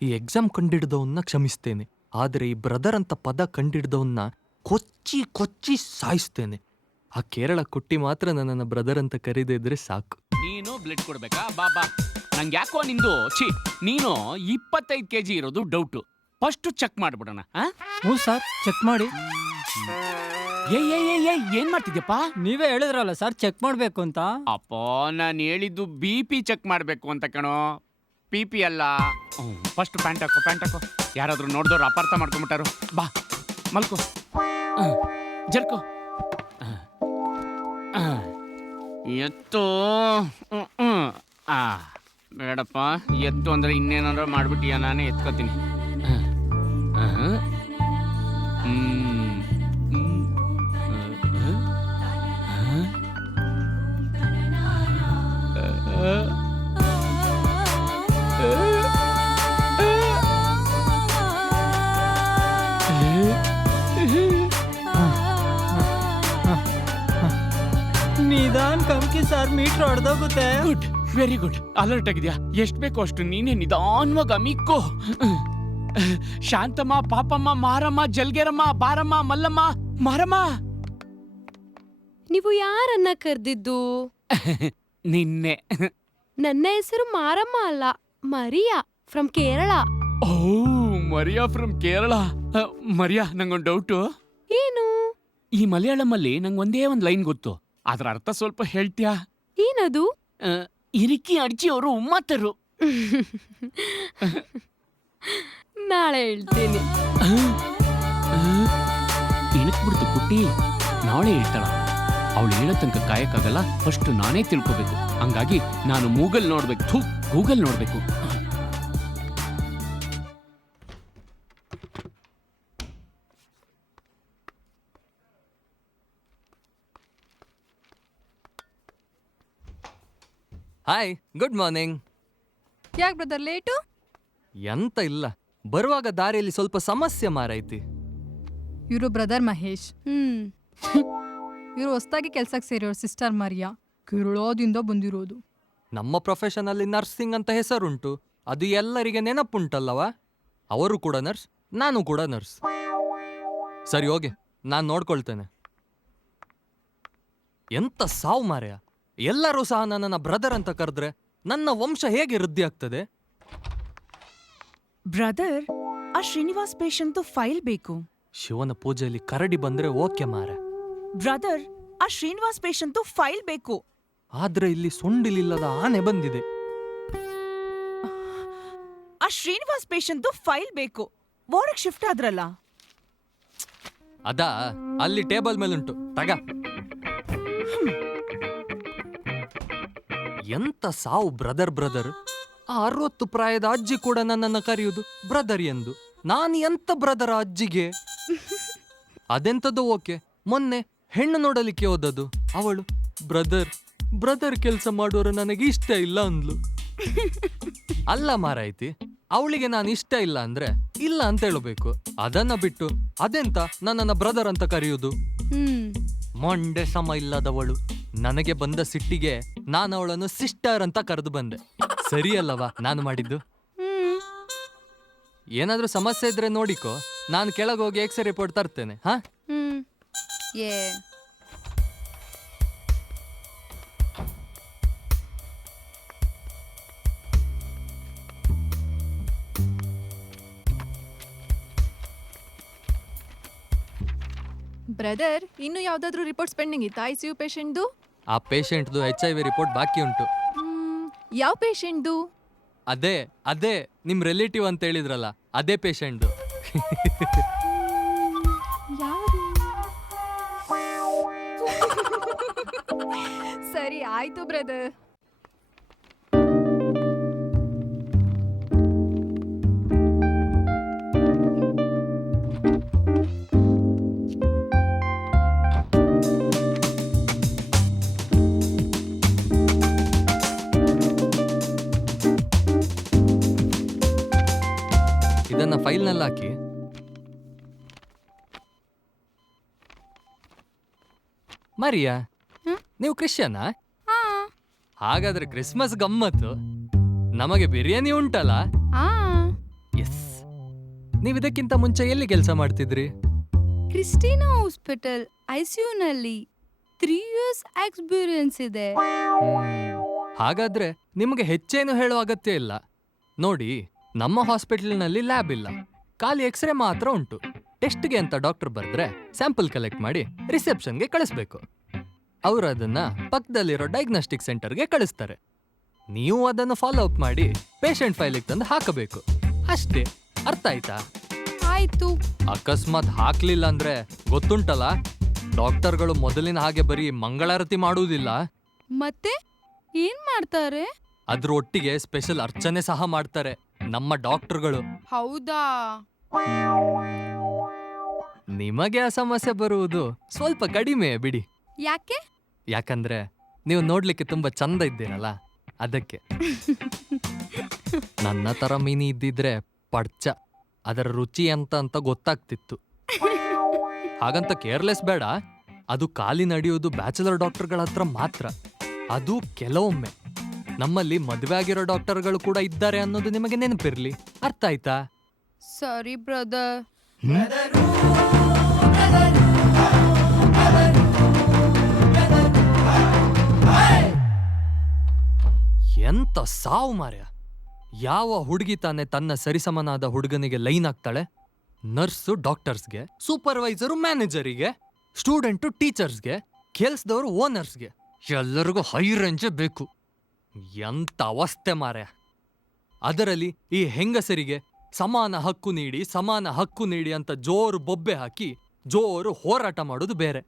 ಈ ಎಕ್ಸಾಮ್ ಕಂಡಿಡ್ದವನ್ನ ಕ್ಷಮಿಸ್ತೇನೆ, ಆದರೆ ಈ ಬ್ರದರ್ ಅಂತ ಪದ ಕಂಡಿಡ್ದವನ್ನ ಕೊಚ್ಚಿ ಕೊಚ್ಚಿ ಸಾಯಿಸ್ತೇನೆ. ಆ ಕೇರಳ ಕುಟ್ಟಿ ಮಾತ್ರ ನನ್ನನ್ನು ಬ್ರದರ್ ಅಂತ ಕರೀದಿದ್ರೆ ಸಾಕು. ನೀನು ಬ್ಲಡ್ ಕೊಡ್ಬೇಕಾ? ಬಾಬಾ, ನಂಗೆ ಯಾಕೋ ನಿಂದು ನೀನು 25 kg ಇರೋದು ಡೌಟು. First check ಮಾಡ್ಬಿಡೋಣ. ಹ್ಞೂ ಸರ್, ಚೆಕ್ ಮಾಡಿ. ಏನ್ ಮಾಡ್ತಿದ್ಯಪ್ಪ? ನೀವೇ ಹೇಳಿದ್ರಲ್ಲ ಸರ್ ಚೆಕ್ ಮಾಡಬೇಕು ಅಂತ. ಅಪ್ಪ, ನಾನು ಹೇಳಿದ್ದು BP ಚೆಕ್ ಮಾಡ್ಬೇಕು ಅಂತ ಕಣೋ, PP ಅಲ್ಲ. ಫಸ್ಟ್ ಪ್ಯಾಂಟ್ ಹಾಕೋ. ಯಾರಾದ್ರೂ ನೋಡ್ದವ್ರು ಅಪಾರ್ಥ ಮಾಡ್ಕೊಂಬಿಟ್ಟಾರು. ಬಾ ಮಲ್ಕೋ, ಜರ್ಕೋ. ಎತ್ತು. ಬೇಡಪ್ಪ, ಎತ್ತು ಅಂದ್ರೆ ಇನ್ನೇನಾದ್ರು ಮಾಡ್ಬಿಟ್ಟಿಯ, ನಾನೇ ಎತ್ಕೋತೀನಿ. ನಿಧಾನ್ ಕಮ್ಕಿ ಸರ್, ಮೀಟರ್ ಹೊಡೆದೋಗುತ್ತೆ. Good, very good. ಅಲರ್ಟ್ ಆಗಿದ್ಯಾ? ಎಷ್ಟು ಬೇಕೋ ಅಷ್ಟು ನೀನೇ ನಿಧಾನವಾಗಿ ಅಮಿಕ್ಕೋ. ಶಾಂತಮ್ಮ, ಪಾಪಮ್ಮ, ಮಾರಮ್ಮ, ಜಲ್ಗೇರಮ್ಮ, ಬಾರಮ್ಮ, ಮಲ್ಲಮ್ಮ, ಮಾರಮ್ಮ. ನೀವು ಯಾರನ್ನ ಕರೆದಿದ್ದು? ನಿನ್ನೆ. ನನ್ನ ಹೆಸರು ಮಾರಮ್ಮ ಅಲ್ಲ, ಮರಿಯಾ ಫ್ರಮ್ ಕೇರಳ. ಓ, ಮರಿಯಾ ಫ್ರಮ್ ಕೇರಳ. ಮರಿಯಾ, ನಂಗೊಂದು ಡೌಟು. ಏನು? ಈ ಮಲಯಾಳಮಲ್ಲಿ ನಂಗೆ ಒಂದೇ ಒಂದು ಲೈನ್ ಗೊತ್ತು, ಅದ್ರ ಅರ್ಥ ಸ್ವಲ್ಪ ಹೇಳ್ತೀಯಾ? ಏನದು? ಇರಿಕಿ ಅಡ್ಜಿ ಅವರು ಉಮ್ಮತ್ತರು. ನಾಳೆ ಹೇಳ್ತೀನಿ. ಇಣಕ್ಬಿಡ್ತು ಕುಟ್ಟಿ, ನಾಳೆ ಹೇಳ್ತಾಳ. ಅವಳು ಹೇಳೋ ತನಕ ಕಾಯಕ್ಕಾಗಲ್ಲ, ಫಸ್ಟ್ ನಾನೇ ತಿಳ್ಕೊಬೇಕು. ಹಂಗಾಗಿ ನಾನು ಗೂಗಲ್ ನೋಡ್ಬೇಕು. Hi, good morning. ಯಾಕೆ ಬ್ರದರ್ ಲೇಟು? ಎಂತ ಇಲ್ಲ, ಬರುವಾಗ ದಾರಿಯಲ್ಲಿ ಸ್ವಲ್ಪ ಸಮಸ್ಯೆ ಮಾರೈತಿ. ಇವರು ಬ್ರದರ್ ಮಹೇಶ್. ಇವರು ಹೊಸದಾಗಿ ಕೆಲ್ಸಕ್ಕೆ ಸೇರಿರೋ ಸಿಸ್ಟರ್ ಮರಿಯಾ, ಕೇರಳದಿಂದ ಬಂದಿರೋದು. ನಮ್ಮ ಪ್ರೊಫೆಷನಲ್ಲಿ ನರ್ಸಿಂಗ್ ಅಂತ ಹೆಸರುಂಟು, ಅದು ಎಲ್ಲರಿಗೆ ನೆನಪುಂಟಲ್ಲವಾ? ಅವರು ಕೂಡ ನರ್ಸ್, ನಾನು ಕೂಡ ನರ್ಸ್. ಸರಿ, ಹೋಗಿ, ನಾನು ನೋಡ್ಕೊಳ್ತೇನೆ. ಎಂತ ಸಾವು ಮಾರ್ಯ, ಎಲ್ಲರೂ ಸಹ ನನ್ನನ್ನು ಬ್ರದರ್ ಅಂತ ಕರೆದ್ರೆ ನನ್ನ ವಂಶ ಹೇಗೆ ವೃದ್ಧಿ ಆಗ್ತದೆ? ಬ್ರದರ್, ಆ ಶ್ರೀನಿವಾಸ್ ಪೇಷಂಟ್ದು ಫೈಲ್ ಬೇಕು. ಶಿವನ ಪೂಜೆಯಲ್ಲಿ ಕರಡಿ ಬಂದ್ರೆ ಓಕೆ ಮಾರ. ಬ್ರದರ್, ಆ ಶ್ರೀನಿವಾಸ್ ಪೇಷಂಟ್ದು ಫೈಲ್ ಬೇಕು. ಆದ್ರೆ ಇಲ್ಲಿ ಸೊಂಡಿಲಿಲ್ಲದ ಆನೆ ಬಂದಿದೆ. ಆ ಶ್ರೀನಿವಾಸ್ ಪೇಷಂಟ್ದು ಫೈಲ್ ಬೇಕು. ವಾರ್ಡ್ಗೆ ಶಿಫ್ಟ್ ಆದ್ರಲ್ಲ. ಅದಾ ಅಲ್ಲಿ ಟೇಬಲ್ ಮೇಲುಂಟು, ತಗ. ಎಂತ ಸಾವು ಬ್ರದರ್. ಆ 60 ಪ್ರಾಯದ ಅಜ್ಜಿ ಕೂಡ ನನ್ನನ್ನು ಕರೆಯುವುದು ಬ್ರದರ್ ಎಂದು. ನಾನು ಎಂತ ಬ್ರದರ್ ಅಜ್ಜಿಗೆ? ಅದೆಂತದ್ದು ಓಕೆ, ಮೊನ್ನೆ ಹೆಣ್ಣು ನೋಡಲಿಕ್ಕೆ ಹೋದದ್ದು, ಅವಳು ಬ್ರದರ್ ಕೆಲಸ ಮಾಡೋರು ನನಗೆ ಇಷ್ಟ ಇಲ್ಲ ಅಂದ್ಲು. ಅಲ್ಲ ಮಾರಾಯ್ತಿ, ಅವಳಿಗೆ ನಾನು ಇಷ್ಟ ಇಲ್ಲ ಅಂದ್ರೆ ಇಲ್ಲ ಅಂತ ಹೇಳಬೇಕು. ಅದನ್ನ ಬಿಟ್ಟು ಅದೆಂತ ನನ್ನನ್ನ ಬ್ರದರ್ ಅಂತ ಕರೆಯುವುದು? ಮೊಂಡೆ ಸಮ ಇಲ್ಲದವಳು. ನನಗೆ ಬಂದ ಸಿಟ್ಟಿಗೆ ನಾನು ಅವಳನ್ನು ಸಿಸ್ಟರ್ ಅಂತ ಕರೆದು ಬಂದೆ. ಸರಿಯಲ್ಲವಾ ನಾನು ಮಾಡಿದ್ದು? ಏನಾದ್ರೂ ಸಮಸ್ಯೆ ಇದ್ರೆ ನೋಡಿಕೋ, ನಾನು ಕೆಳಗೆ ಹೋಗಿ ಎಕ್ಸ್ರೇ ರಿಪೋರ್ಟ್ ತರ್ತೇನೆ. ಹಾ, ಬ್ರದರ್, ಇನ್ನು ಯಾವ್ದಾದ್ರು ರಿಪೋರ್ಟ್ಸ್ ಪೆಂಡಿಂಗ್ ಇತ್ತಾ ICU ಪೇಷಂಟ್ದು? ಆ ಪೇಷಂಟ್ದು HIV ರಿಪೋರ್ಟ್ ಬಾಕಿ ಉಂಟು. ಯಾವ ಪೇಷಂಟ್ದು? ಅದೇ ಅದೇ ನಿಮ್ ರಿಲೇಟಿವ್ ಅಂತ ಹೇಳಿದ್ರಲ್ಲ, ಅದೇ ಪೇಷಂಟ್ದು. ಸರಿ ಆಯ್ತು ಬ್ರದರ್. ಇದನ್ನ ಫೈಲ್ನಲ್ಲಿ ಹಾಕಿ. ಮರಿಯಾ, ನೀವು ಕ್ರಿಶ್ಚಿಯನಾ? ಹಾಗಾದ್ರೆ ಕ್ರಿಸ್ಮಸ್ ಗಮ್ಮತ್ತು. ನಮಗೆ ಬಿರಿಯಾನಿ ಉಂಟಲ್ಲ. ಎಸ್. ನೀವು ಇದಕ್ಕಿಂತ ಮುಂಚೆ ಎಲ್ಲಿ ಕೆಲಸ ಮಾಡ್ತಿದ್ರಿ? ಕ್ರಿಸ್ಟಿನಾ ಹಾಸ್ಪಿಟಲ್ ICU ನಲ್ಲಿ 3 years ಎಕ್ಸ್ಪೀರಿಯನ್ಸ್ ಇದೆ. ಹಾಗಾದ್ರೆ ನಿಮಗೆ ಹೆಚ್ಚೇನು ಹೇಳುವ ಅಗತ್ಯ ಇಲ್ಲ. ನೋಡಿ, ನಮ್ಮ ಹಾಸ್ಪಿಟಲ್ನಲ್ಲಿ ಲ್ಯಾಬ್ ಇಲ್ಲ, ಖಾಲಿ ಎಕ್ಸ್ರೇ ಮಾತ್ರ ಉಂಟು. ಟೆಸ್ಟ್ಗೆ ಅಂತ ಡಾಕ್ಟರ್ ಬರೆದ್ರೆ ಸ್ಯಾಂಪಲ್ ಕಲೆಕ್ಟ್ ಮಾಡಿ ರಿಸೆಪ್ಷನ್ಗೆ ಕಳಿಸ್ಬೇಕು. ಅವರು ಅದನ್ನ ಪಕ್ಕದಲ್ಲಿರೋ ಡಯಾಗ್ನೋಸ್ಟಿಕ್ ಸೆಂಟರ್ಗೆ ಕಳಿಸ್ತಾರೆ. ನೀವು ಅದನ್ನು ಫಾಲೋ ಅಪ್ ಮಾಡಿ ಪೇಷಂಟ್ ಫೈಲಿಗೆ ತಂದು ಹಾಕಬೇಕು. ಅಷ್ಟೇ. ಅರ್ಥ ಆಯ್ತಾ? ಆಯ್ತು. ಅಕಸ್ಮಾತ್ ಹಾಕ್ಲಿಲ್ಲ ಅಂದ್ರೆ ಗೊತ್ತುಂಟಲ್ಲ, ಡಾಕ್ಟರ್ಗಳು ಮೊದಲಿನ ಹಾಗೆ ಬರೀ ಮಂಗಳಾರತಿ ಮಾಡುವುದಿಲ್ಲ. ಮತ್ತೆ ಏನ್ ಮಾಡ್ತಾರೆ? ಅದ್ರ ಒಟ್ಟಿಗೆ ಸ್ಪೆಷಲ್ ಅರ್ಚನೆ ಸಹ ಮಾಡ್ತಾರೆ ನಮ್ಮ ಡಾಕ್ಟರ್ಗಳು. ಹೌದಾ? ನಿಮಗೆ ಆ ಸಮಸ್ಯೆ ಬರುವುದು ಸ್ವಲ್ಪ ಕಡಿಮೆ ಬಿಡಿ. ಯಾಕೆ? ಯಾಕಂದ್ರೆ ನೀವು ನೋಡ್ಲಿಕ್ಕೆ ತುಂಬಾ ಚಂದ ಇದ್ದೀರಲ್ಲ, ಅದಕ್ಕೆ. ನನ್ನ ತರ ಮೀನಿ ಇದ್ದಿದ್ರೆ ಪಡ್ಚ, ಅದರ ರುಚಿ ಅಂತ ಗೊತ್ತಾಗ್ತಿತ್ತು. ಹಾಗಂತ ಕೇರ್ಲೆಸ್ ಬೇಡ. ಅದು ಖಾಲಿ ನಡೆಯೋದು ಬ್ಯಾಚುಲರ್ ಡಾಕ್ಟರ್ಗಳ ಹತ್ರ ಮಾತ್ರ. ಅದು ಕೆಲವೊಮ್ಮೆ. ನಮ್ಮಲ್ಲಿ ಮದುವೆ ಆಗಿರೋ ಡಾಕ್ಟರ್ಗಳು ಕೂಡ ಇದ್ದಾರೆ ಅನ್ನೋದು ನಿಮಗೆ ನೆನಪಿರ್ಲಿ. ಅರ್ಥ ಆಯ್ತಾ? ಸರಿ ಬ್ರದರ್. ಎಂತ ಸಾವು ಮಾರ್ಯ. ಯಾವ ಹುಡುಗಿ ತಾನೆ ತನ್ನ ಸರಿಸಮನಾದ ಹುಡುಗನಿಗೆ ಲೈನ್ ಆಗ್ತಾಳೆ? ನರ್ಸು ಡಾಕ್ಟರ್ಸ್ಗೆ, ಸೂಪರ್ವೈಸರು ಮ್ಯಾನೇಜರಿಗೆ, ಸ್ಟೂಡೆಂಟು ಟೀಚರ್ಸ್ಗೆ, ಕೆಲ್ಸದವರು ಓನರ್ಸ್ಗೆ, ಎಲ್ಲರಿಗೂ ಹೈ ರೇಂಜೇ ಬೇಕು. ಎಂತ ಅವಸ್ಥೆ ಮಾರ್ಯ. ಅದರಲ್ಲಿ ಈ ಹೆಂಗಸರಿಗೆ ಸಮಾನ ಹಕ್ಕು ನೀಡಿ ಅಂತ ಜೋರು ಬೊಬ್ಬೆ ಹಾಕಿ ಜೋರು ಹೋರಾಟ ಮಾಡೋದು ಬೇರೆ.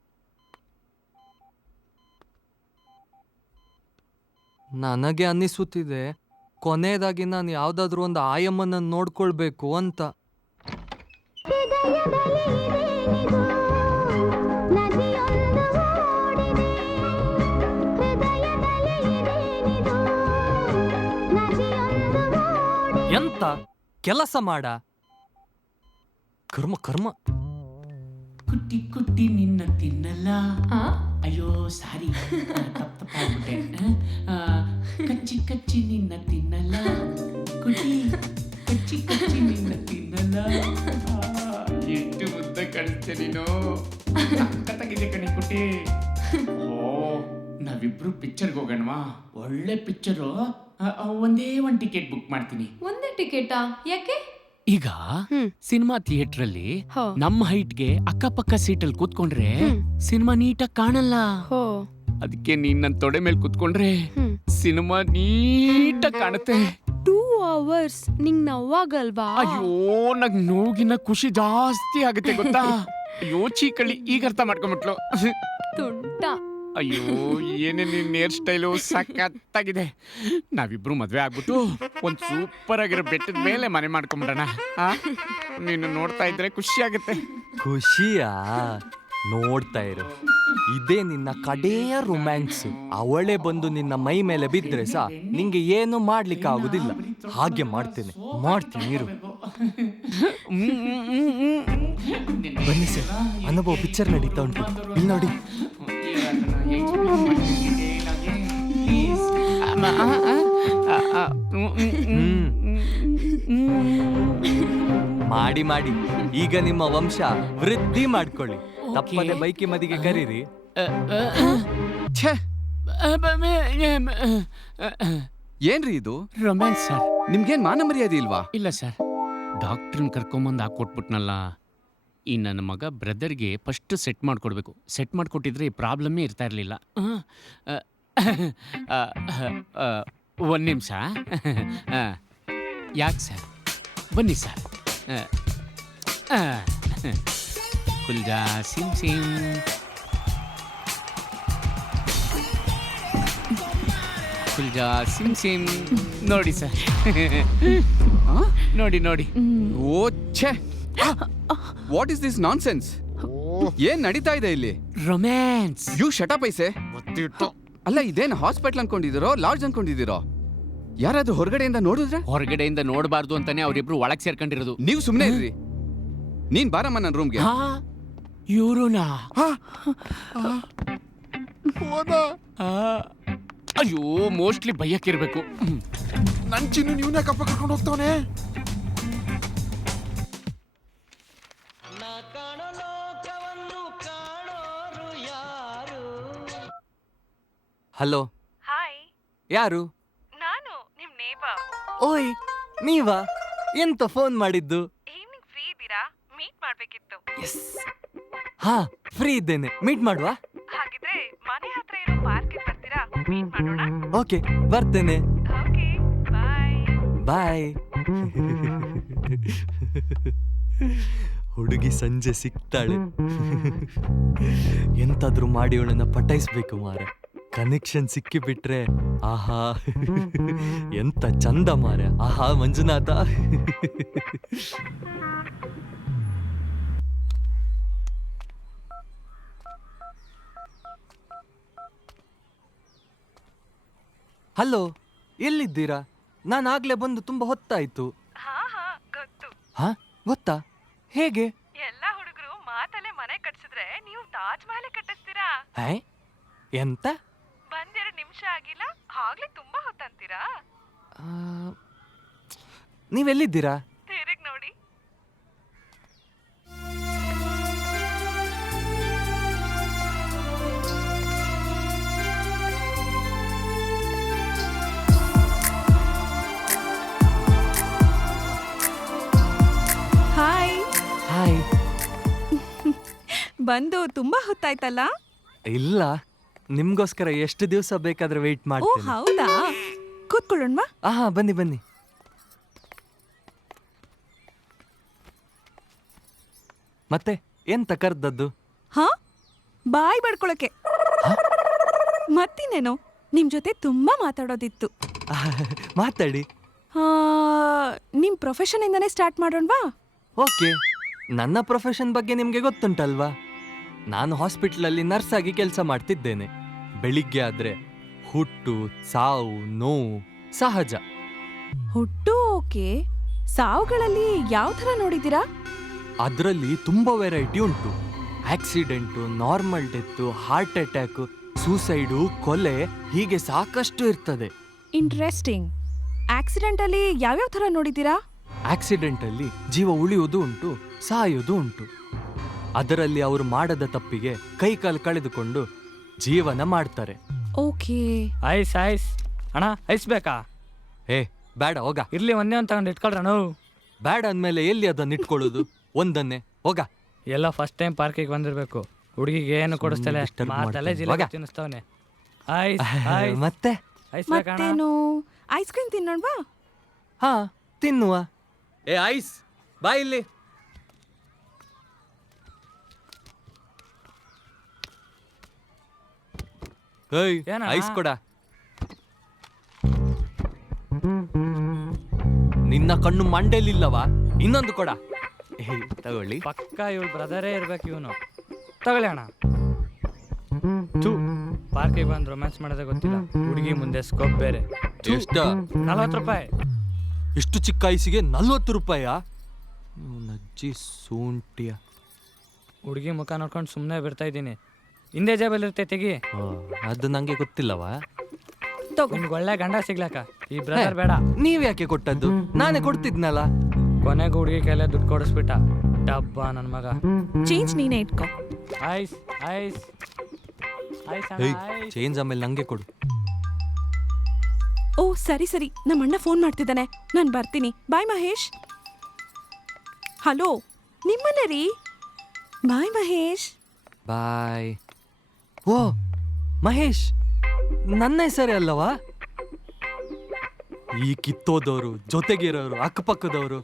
ನನಗೆ ಅನ್ನಿಸುತ್ತಿದೆ, ಕೊನೆಯದಾಗಿ ನಾನು ಯಾವ್ದಾದ್ರೂ ಒಂದು ಆಯಮ್ಮನ ನೋಡ್ಕೊಳ್ಬೇಕು ಅಂತ. ಎಂತ ಕೆಲಸ ಮಾಡ ಕರ್ಮ ಕರ್ಮ. ಕುಟ್ಟಿ ಕುಟ್ಟಿ ನಿನ್ನ ತಿನ್ನಲ್ಲ. ಅಯ್ಯೋ ಸಾರಿ, ತಪ್ಪಾಗ್ಬಿಟ್ಟೆ. ಕಚ್ಚಿ ಕಚ್ಚಿ ನಿನ್ನ ತಿನ್ನಲ್ಲ. ಕುಟ್ಟಿ ಕಚ್ಚಿ ಕಚ್ಚಿ ನಿನ್ನ ತಿನ್ನಲ್ಲ. ಎಷ್ಟು ಮುದ್ದೆ ಕಳಿಸ್ತೆ ನೀನು. ಸಖತ್ತಾಗಿದೆ ಕಣಿ ಕುಟ್ಟಿ. ಓ, ನಾವಿಬ್ರು ಪಿಕ್ಚರ್ಗೆ ಹೋಗೋಣವಾ? ಒಳ್ಳೆ ಪಿಕ್ಚರು. ಒಂದೇ ಒಂದು ಟಿಕೆಟ್ ಬುಕ್ ಮಾಡ್ತೀನಿ. ಒಂದೇ ಟಿಕೆಟಾ? ಯಾಕೆ? ಈಗ ಸಿನಿಮಾ ಥಿಯೇಟರ್ ಅಲ್ಲಿ ನಮ್ಮ ಹೈಟ್ಗೆ ಅಕ್ಕಪಕ್ಕ ಸೀಟಲ್ಲಿ ಕೂತ್ಕೊಂಡ್ರೆ ಸಿನಿಮಾ ನೀಟಾಗಿ ಕಾಣಲ್ಲ. ಅದಕ್ಕೆ ನೀನ್ ನನ್ನ ತೊಡೆ ಮೇಲೆ ಕೂತ್ಕೊಂಡ್ರೆ ಸಿನಿಮಾ ನೀಟಾಗಿ ಕಾಣುತ್ತೆ. 2 hours ನಿಂಗ್ ನೋವಾಗಲ್ವಾ? ಅಯ್ಯೋ, ನಂಗ್ ನೋಗಿನ ಖುಷಿ ಜಾಸ್ತಿ ಆಗುತ್ತೆ ಗೊತ್ತಾ. ಅಯ್ಯೋ ಚೀಕಳಿ, ಈಗ ಅರ್ಥ ಮಾಡ್ಕೊಂಬಿಟ್ಲು. ತುಂಟ. ಅಯ್ಯೋ, ಏನೇ ನಿನ್ನ ಹೇರ್ ಸ್ಟೈಲು ಸಖತ್ತಾಗಿದೆ. ನಾವಿಬ್ರು ಮದ್ವೆ ಆಗ್ಬಿಟ್ಟು ಒಂದ್ ಸೂಪರ್ ಆಗಿರೋ ಬೆಟ್ಟದ ಮೇಲೆ ಮನೆ ಮಾಡ್ಕೊಂಬಿಡೋಣ. ನೀನು ನೋಡ್ತಾ ಇದ್ರೆ ಖುಷಿ ಆಗುತ್ತೆ. ಖುಷಿಯಾ? ನೋಡ್ತಾ ಇರು, ಇದೇ ನಿನ್ನ ಕಡೆಯ ರೊಮ್ಯಾನ್ಸ್. ಅವಳೇ ಬಂದು ನಿನ್ನ ಮೈ ಮೇಲೆ ಬಿದ್ರೆ ಸಾ ನಿಂಗೆ ಏನು ಮಾಡ್ಲಿಕ್ಕೆ ಆಗುದಿಲ್ಲ. ಹಾಗೆ ಮಾಡ್ತೀನಿ ಇರು. ಬನ್ನಿ ಸರ್, ಅನುಭವ ಪಿಕ್ಚರ್ ನಡೀತಾ ಉಂಟು, ಇಲ್ಲಿ ನೋಡಿ. ಮಾಡಿ ಮಾಡಿ ಈಗ ನಿಮ್ಮ ವಂಶ ವೃದ್ಧಿ ಮಾಡ್ಕೊಳ್ಳಿ. ತಪ್ಪದೆ ಬೈಕಿ ಮದಿಗೆ ಕರೀರಿ. ಏನ್ರಿ ಇದು? Romance sir. ನಿಮ್ಗೇನ್ ಮಾನ ಮರ್ಯಾದೆ ಇಲ್ವಾ? ಇಲ್ಲ ಸರ್, ಡಾಕ್ಟ್ರನ್ ಕರ್ಕೊಂಬಂದು ಹಾಕೊಟ್ಬಿಟ್ನಲ್ಲ, ಈ ನನ್ನ ಮಗ ಬ್ರದರ್ಗೆ ಫಸ್ಟ್ ಸೆಟ್ ಮಾಡಿಕೊಡ್ಬೇಕು. ಸೆಟ್ ಮಾಡಿಕೊಟ್ಟಿದ್ರೆ ಈ ಪ್ರಾಬ್ಲಮ್ಮೇ ಇರ್ತಾ ಇರಲಿಲ್ಲ. ಒಂದು ನಿಮಿಷ. ಯಾಕೆ ಸರ್? ಬನ್ನಿ ಸರ್. ಕುಲ್ಜಾ ಸಿಮ್ ಸಿಮ್. ಕುಲ್ಜಾ ಸಿಮ್ ಸಿಮ್. ನೋಡಿ ಸರ್. ನೋಡಿ ನೋಡಿ. ಓ ಛೇ, ವಾಟ್ ಇಸ್ ದಿಸ್ ನಾನ್ಸೆನ್ಸ್? ಏನ್ ನಡೀತಾ ಇದೆ ಇಲ್ಲಿ? ರೊಮ್ಯಾನ್ಸ್. ಯು ಶಟಪ್ ಐಸೆ. ಅಲ್ಲ, ಇದೇನು ಹಾಸ್ಪಿಟಲ್ ಅನ್ಕೊಂಡಿದ್ದೀರೋ ಲಾಡ್ಜ್ ಅನ್ಕೊಂಡಿದ್ದೀರೋ? ಯಾರಾದ್ರೂ ಹೊರಗಡೆಯಿಂದ ನೋಡಿದ್ರೆ? ಹೊರಗಡೆಯಿಂದ ನೋಡಬಾರ್ದು ಅಂತಾನೆ ಅವರಿಬ್ರು ಒಳಗ್ ಸೇರ್ಕೊಂಡಿರೋದು. ನೀವು ಸುಮ್ಮನೆ ಇರ್ರಿ. ನೀನ್ ಬಾರಮ್ಮ ನನ್ನ ರೂಮ್ಗೆ. ಇವ್ರುನಾ? ಅಯ್ಯೋ, ಮೋಸ್ಟ್ಲಿ ಭಯಕ್ಕಿರ್ಬೇಕು. ನನ್ ಚಿನ್ನು ನೀವ್ನೇ ಕಪ್ಪ ಕರ್ಕೊಂಡು ಹೋಗ್ತಾವನೆ. ಹಲೋ, ಹಾಯ್, ಯಾರು? ನಾನು ನಿಮ್ ನೇಬರ್. ಓಯ್, ನೀವಾ? ಎಂತ ಫೋನ್ ಮಾಡಿದ್ದು? ಈವ್ನಿಂಗ್ ಫ್ರೀ ಇದ್ದೀರಾ? ಮೀಟ್ ಮಾಡ್ಬೇಕಿತ್ತು. ಹಾ, ಫ್ರೀ ಇದ್ದೇನೆ. ಮೀಟ್ ಮಾಡುವ? ಹಾಗಿದ್ರೆ ಮನೆ ಹತ್ರ ಇರೋ ಪಾರ್ಕ್ ಬರ್ತೀರಾ? ಮೀಟ್ ಮಾಡೋಣ. ಓಕೆ, ಬರ್ತೇನೆ. ಓಕೆ, ಬಾಯ್. ಬಾಯ್. ಹುಡುಗಿ ಸಂಜೆ ಸಿಗ್ತಾಳೆ. ಎಂತಾದ್ರೂ ಮಾಡಿ ಅವಳನ್ನ ಪಟಾಯಿಸ್ಬೇಕು ಮಾರ. ಕನೆಕ್ಷನ್ ಸಿಕ್ಕಿಬಿಟ್ರೆ ಆಹಾ, ಎಂತ ಚಂದ ಮಾರ. ಆಹಾ ಮಂಜುನಾಥ. ಹಲೋ, ಎಲ್ಲಿದ್ದೀರಾ? ನಾನು ಆಗ್ಲೇ ಬಂದು ತುಂಬಾ ಹೊತ್ತಾಯ್ತು. ಹಾ ಹಾ, ಗೊತ್ತು. ಹಾ, ಗೊತ್ತಾ? ಹೇಗೆ? ಎಲ್ಲಾ ಹುಡುಗರು ಮಾತಲ್ಲೇ ಮನೆ ಕಟ್ಸಿದ್ರೆ ನೀವು ತಾಜ್ ಮಹಲ್ ಕಟ್ಟಿಸ್ತೀರಾ? ಹೇ, ಎಂತ? ಬಂದ್ 2 ನಿಮಿಷ ಆಗಿಲ್ಲ, ಆಗ್ಲೇ ತುಂಬಾ ಹೊತ್ತಂತೀರಾ? ನೀವೆಲ್ಲಿದ್ದೀರಾ? ತಿರುಗ್ ನೋಡಿ. ಹಾಯ್. ಹಾಯ್. ಬಂದು ತುಂಬಾ ಹೊತ್ತಾಯ್ತಲ್ಲ? ಇಲ್ಲ, ನಿಮ್ಗೋಸ್ಕರ ಎಷ್ಟು ದಿವಸ ಬೇಕಾದ್ರೆ ವೆಯ್ಟ್ ಓ ಮಾಡ್ತೀನಿ. ಹೌದಾ? ಕೂತ್ಕೊಳ್ಳೋಣವಾ? ಆಹಾ, ಬನ್ನಿ ಬನ್ನಿ. ಮತ್ತೆ ಎಂತ ಕರ್ದದ್ದು? ಹಾ, ಬಾಯ್ ಬಡ್ಕೊಳಕ್ಕೆ. ಮತ್ತಿನ್ನೇನು, ನಿಮ್ ಜೊತೆ ತುಂಬಾ ಮಾತಾಡೋದಿತ್ತು. ಮಾತಾಡಿ. ನಿಮ್ ಪ್ರೊಫೆಷನ್ ಇಂದಾನೇ ಸ್ಟಾರ್ಟ್ ಮಾಡೋಣವಾ? ಓಕೆ, ನನ್ನ ಪ್ರೊಫೆಷನ್ ಬಗ್ಗೆ ನಿಮ್ಗೆ ಗೊತ್ತುಂಟಲ್ವಾ? ನಾನು ಹಾಸ್ಪಿಟ್ಲಲ್ಲಿ ನರ್ಸ್ ಆಗಿ ಕೆಲಸ ಮಾಡ್ತಿದ್ದೇನೆ. ಬೆಳಿಗ್ಗೆ ಆದ್ರೆ ಹುಟ್ಟು, ಸಾವು, ನೋವು ಸಹಜ. ಹುಟ್ಟು ಓಕೆ, ಸಾವುಗಳಲ್ಲಿ ಯಾವ ಥರ ನೋಡಿದ್ದೀರಾ? ಅದರಲ್ಲಿ ತುಂಬಾ ವೆರೈಟಿ ಉಂಟು. Accident, normal ಡೆತ್ತು, heart attack, suicide, ಕೊಲೆ, ಹೀಗೆ ಸಾಕಷ್ಟು ಇರ್ತದೆ. ಇಂಟ್ರೆಸ್ಟಿಂಗ್. ಆಕ್ಸಿಡೆಂಟ್ ಅಲ್ಲಿ ಯಾವ್ಯಾವ ಥರ ನೋಡಿದ್ದೀರಾ? ಆಕ್ಸಿಡೆಂಟ್ ಅಲ್ಲಿ ಜೀವ ಉಳಿಯುವುದು ಉಂಟು, ಸಾಯುವುದು ಉಂಟು. ಅದರಲ್ಲಿ ಅವರು ಮಾಡದ ತಪ್ಪಿಗೆ ಕೈಕಾಲು ಕಳೆದುಕೊಂಡು ಜೀವನ ಮಾಡ್ತಾರೆ. ಓಕೆ. ಐಸ್ ಐಸ್ ಅಣ್ಣ, ಐಸ್ ಬೇಕಾ? ಏ ಬೇಡ, ಹೋಗ. ಇರ್ಲಿ, ಒಂದೇ ಒಂದು ತಗೊಂಡು ಇಟ್ಕೊಳ್ರಣ. ಬೇಡ ಅಂದ್ಮೇಲೆ ಎಲ್ಲಿ ಅದನ್ನ ಇಟ್ಕೊಳ್ಳೋದು? ಒಂದನ್ನೇ, ಹೋಗ. ಎಲ್ಲ ಫಸ್ಟ್ ಟೈಮ್ ಪಾರ್ಕಿಗೆ ಬಂದಿರ್ಬೇಕು. ಹುಡುಗಿಗೆ ಏನು ಕೊಡಿಸ್ತಲೆ, disturb ಮಾತಲ್ಲೇ ಮಾಡ್ತಾನೆ. ಜಿಲೇಬಿ ಹೋಗ. ತಿನ್ನಿಸ್ತವನೆ. ಐಸ್ ಐಸ್ ಮತ್ತೆ ಐಸ್ ಬೇಕಣ್ಣ? ಮತ್ತೇನು, ಐಸ್ ಕ್ರೀಮ್ ತಿನ್ನೋಣವಾ? ಹಾ, ತಿನ್ನುವ. ಏ ಐಸ್, ಬಾ ಇಲ್ಲಿ. ಏಯ್, ಏನಣ್ಣ? ಐಸ್ ಕೊಡ. ನಿನ್ನ ಕಣ್ಣು ಮಂಡೇಲಿಲ್ಲವಾ? ಇನ್ನೊಂದು ಕೊಡ. ತಗೊಳ್ಳಿ. ಪಕ್ಕ ಇವಳು ಬ್ರದರೇ ಇರ್ಬೇಕು ಇವನು. ತಗೊಳ್ಳಿ ಅಣ್ಣ. ಥೂ, ಪಾರ್ಕಿಗೆ ಬಂದು ರೊಮ್ಯಾನ್ಸ್ ಮಾಡೋದೇ ಗೊತ್ತಿಲ್ಲ. ಹುಡುಗಿ ಮುಂದೆ ಸ್ಕೋಪ್ ಬೇರೆ. ಎಷ್ಟ? 40 ರೂಪಾಯಿ. ಇಷ್ಟು ಚಿಕ್ಕ ಐಸಿಗೆ 40 ರೂಪಾಯ? ನಜ್ಜಿ ಸೂಂಟಿಯ. ಹುಡುಗಿ ಮುಖ ನೋಡ್ಕೊಂಡು ಸುಮ್ಮನೆ ಬಿಡ್ತಾ ಇದ್ದೀನಿ. ಹಿಂದೆ ಜೇಬಲ್ಲಿ ಇರ್ತೈತೆ, ತೆಗಿ. ಅದು ನಂಗೆ ಗೊತ್ತಿಲ್ಲವಾ? ನಿಮ್ಗೆ ಒಳ್ಳೆ ಗಂಡ ಸಿಗ್ಲಾಕ ಈ ಬ್ರದರ್ ಬೇಡ. ನೀವ್ ಯಾಕೆ ಕೊಟ್ಟದ್ದು? ನಾನೇ ಕೊಡ್ತಿದ್ನಲ್ಲ. ಕೊನೆಗೂ ಹುಡುಗಿ ಕೈಲೇ ದುಡ್ಡು ಕೊಡಿಸ್ಬಿಟ್ಟ. ಡಬ್ಬ ನನ್ನ ಮಗ. ಚೇಂಜ್ ನೀನೇ ಇಟ್ಕೋ. ಐಸ್ ಐಸ್ ಐಸ್ ಚೇಂಜ್ ಆಮೇಲೆ ನಂಗೆ ಕೊಡು. ಓ ಸರಿ ಸರಿ, ನಮ್ಮ ಅಣ್ಣ ಫೋನ್ ಮಾಡ್ತಿದ್ದಾನೆ, ನಾನು ಬರ್ತೀನಿ. ಬಾಯ್ ಮಹೇಶ್. ಹಲೋ, ನಿಮ್ಮನ್ನ ರೀ. ಬಾಯ್ ಮಹೇಶ್. ಬಾಯ್. ಓ ಮಹೇಶ್, ನನ್ನ ಹೆಸರೇ ಅಲ್ಲವಾ? ಈ ಕಿತ್ತೋದವರು, ಜೊತೆಗಿರೋರು, ಅಕ್ಕಪಕ್ಕದವರು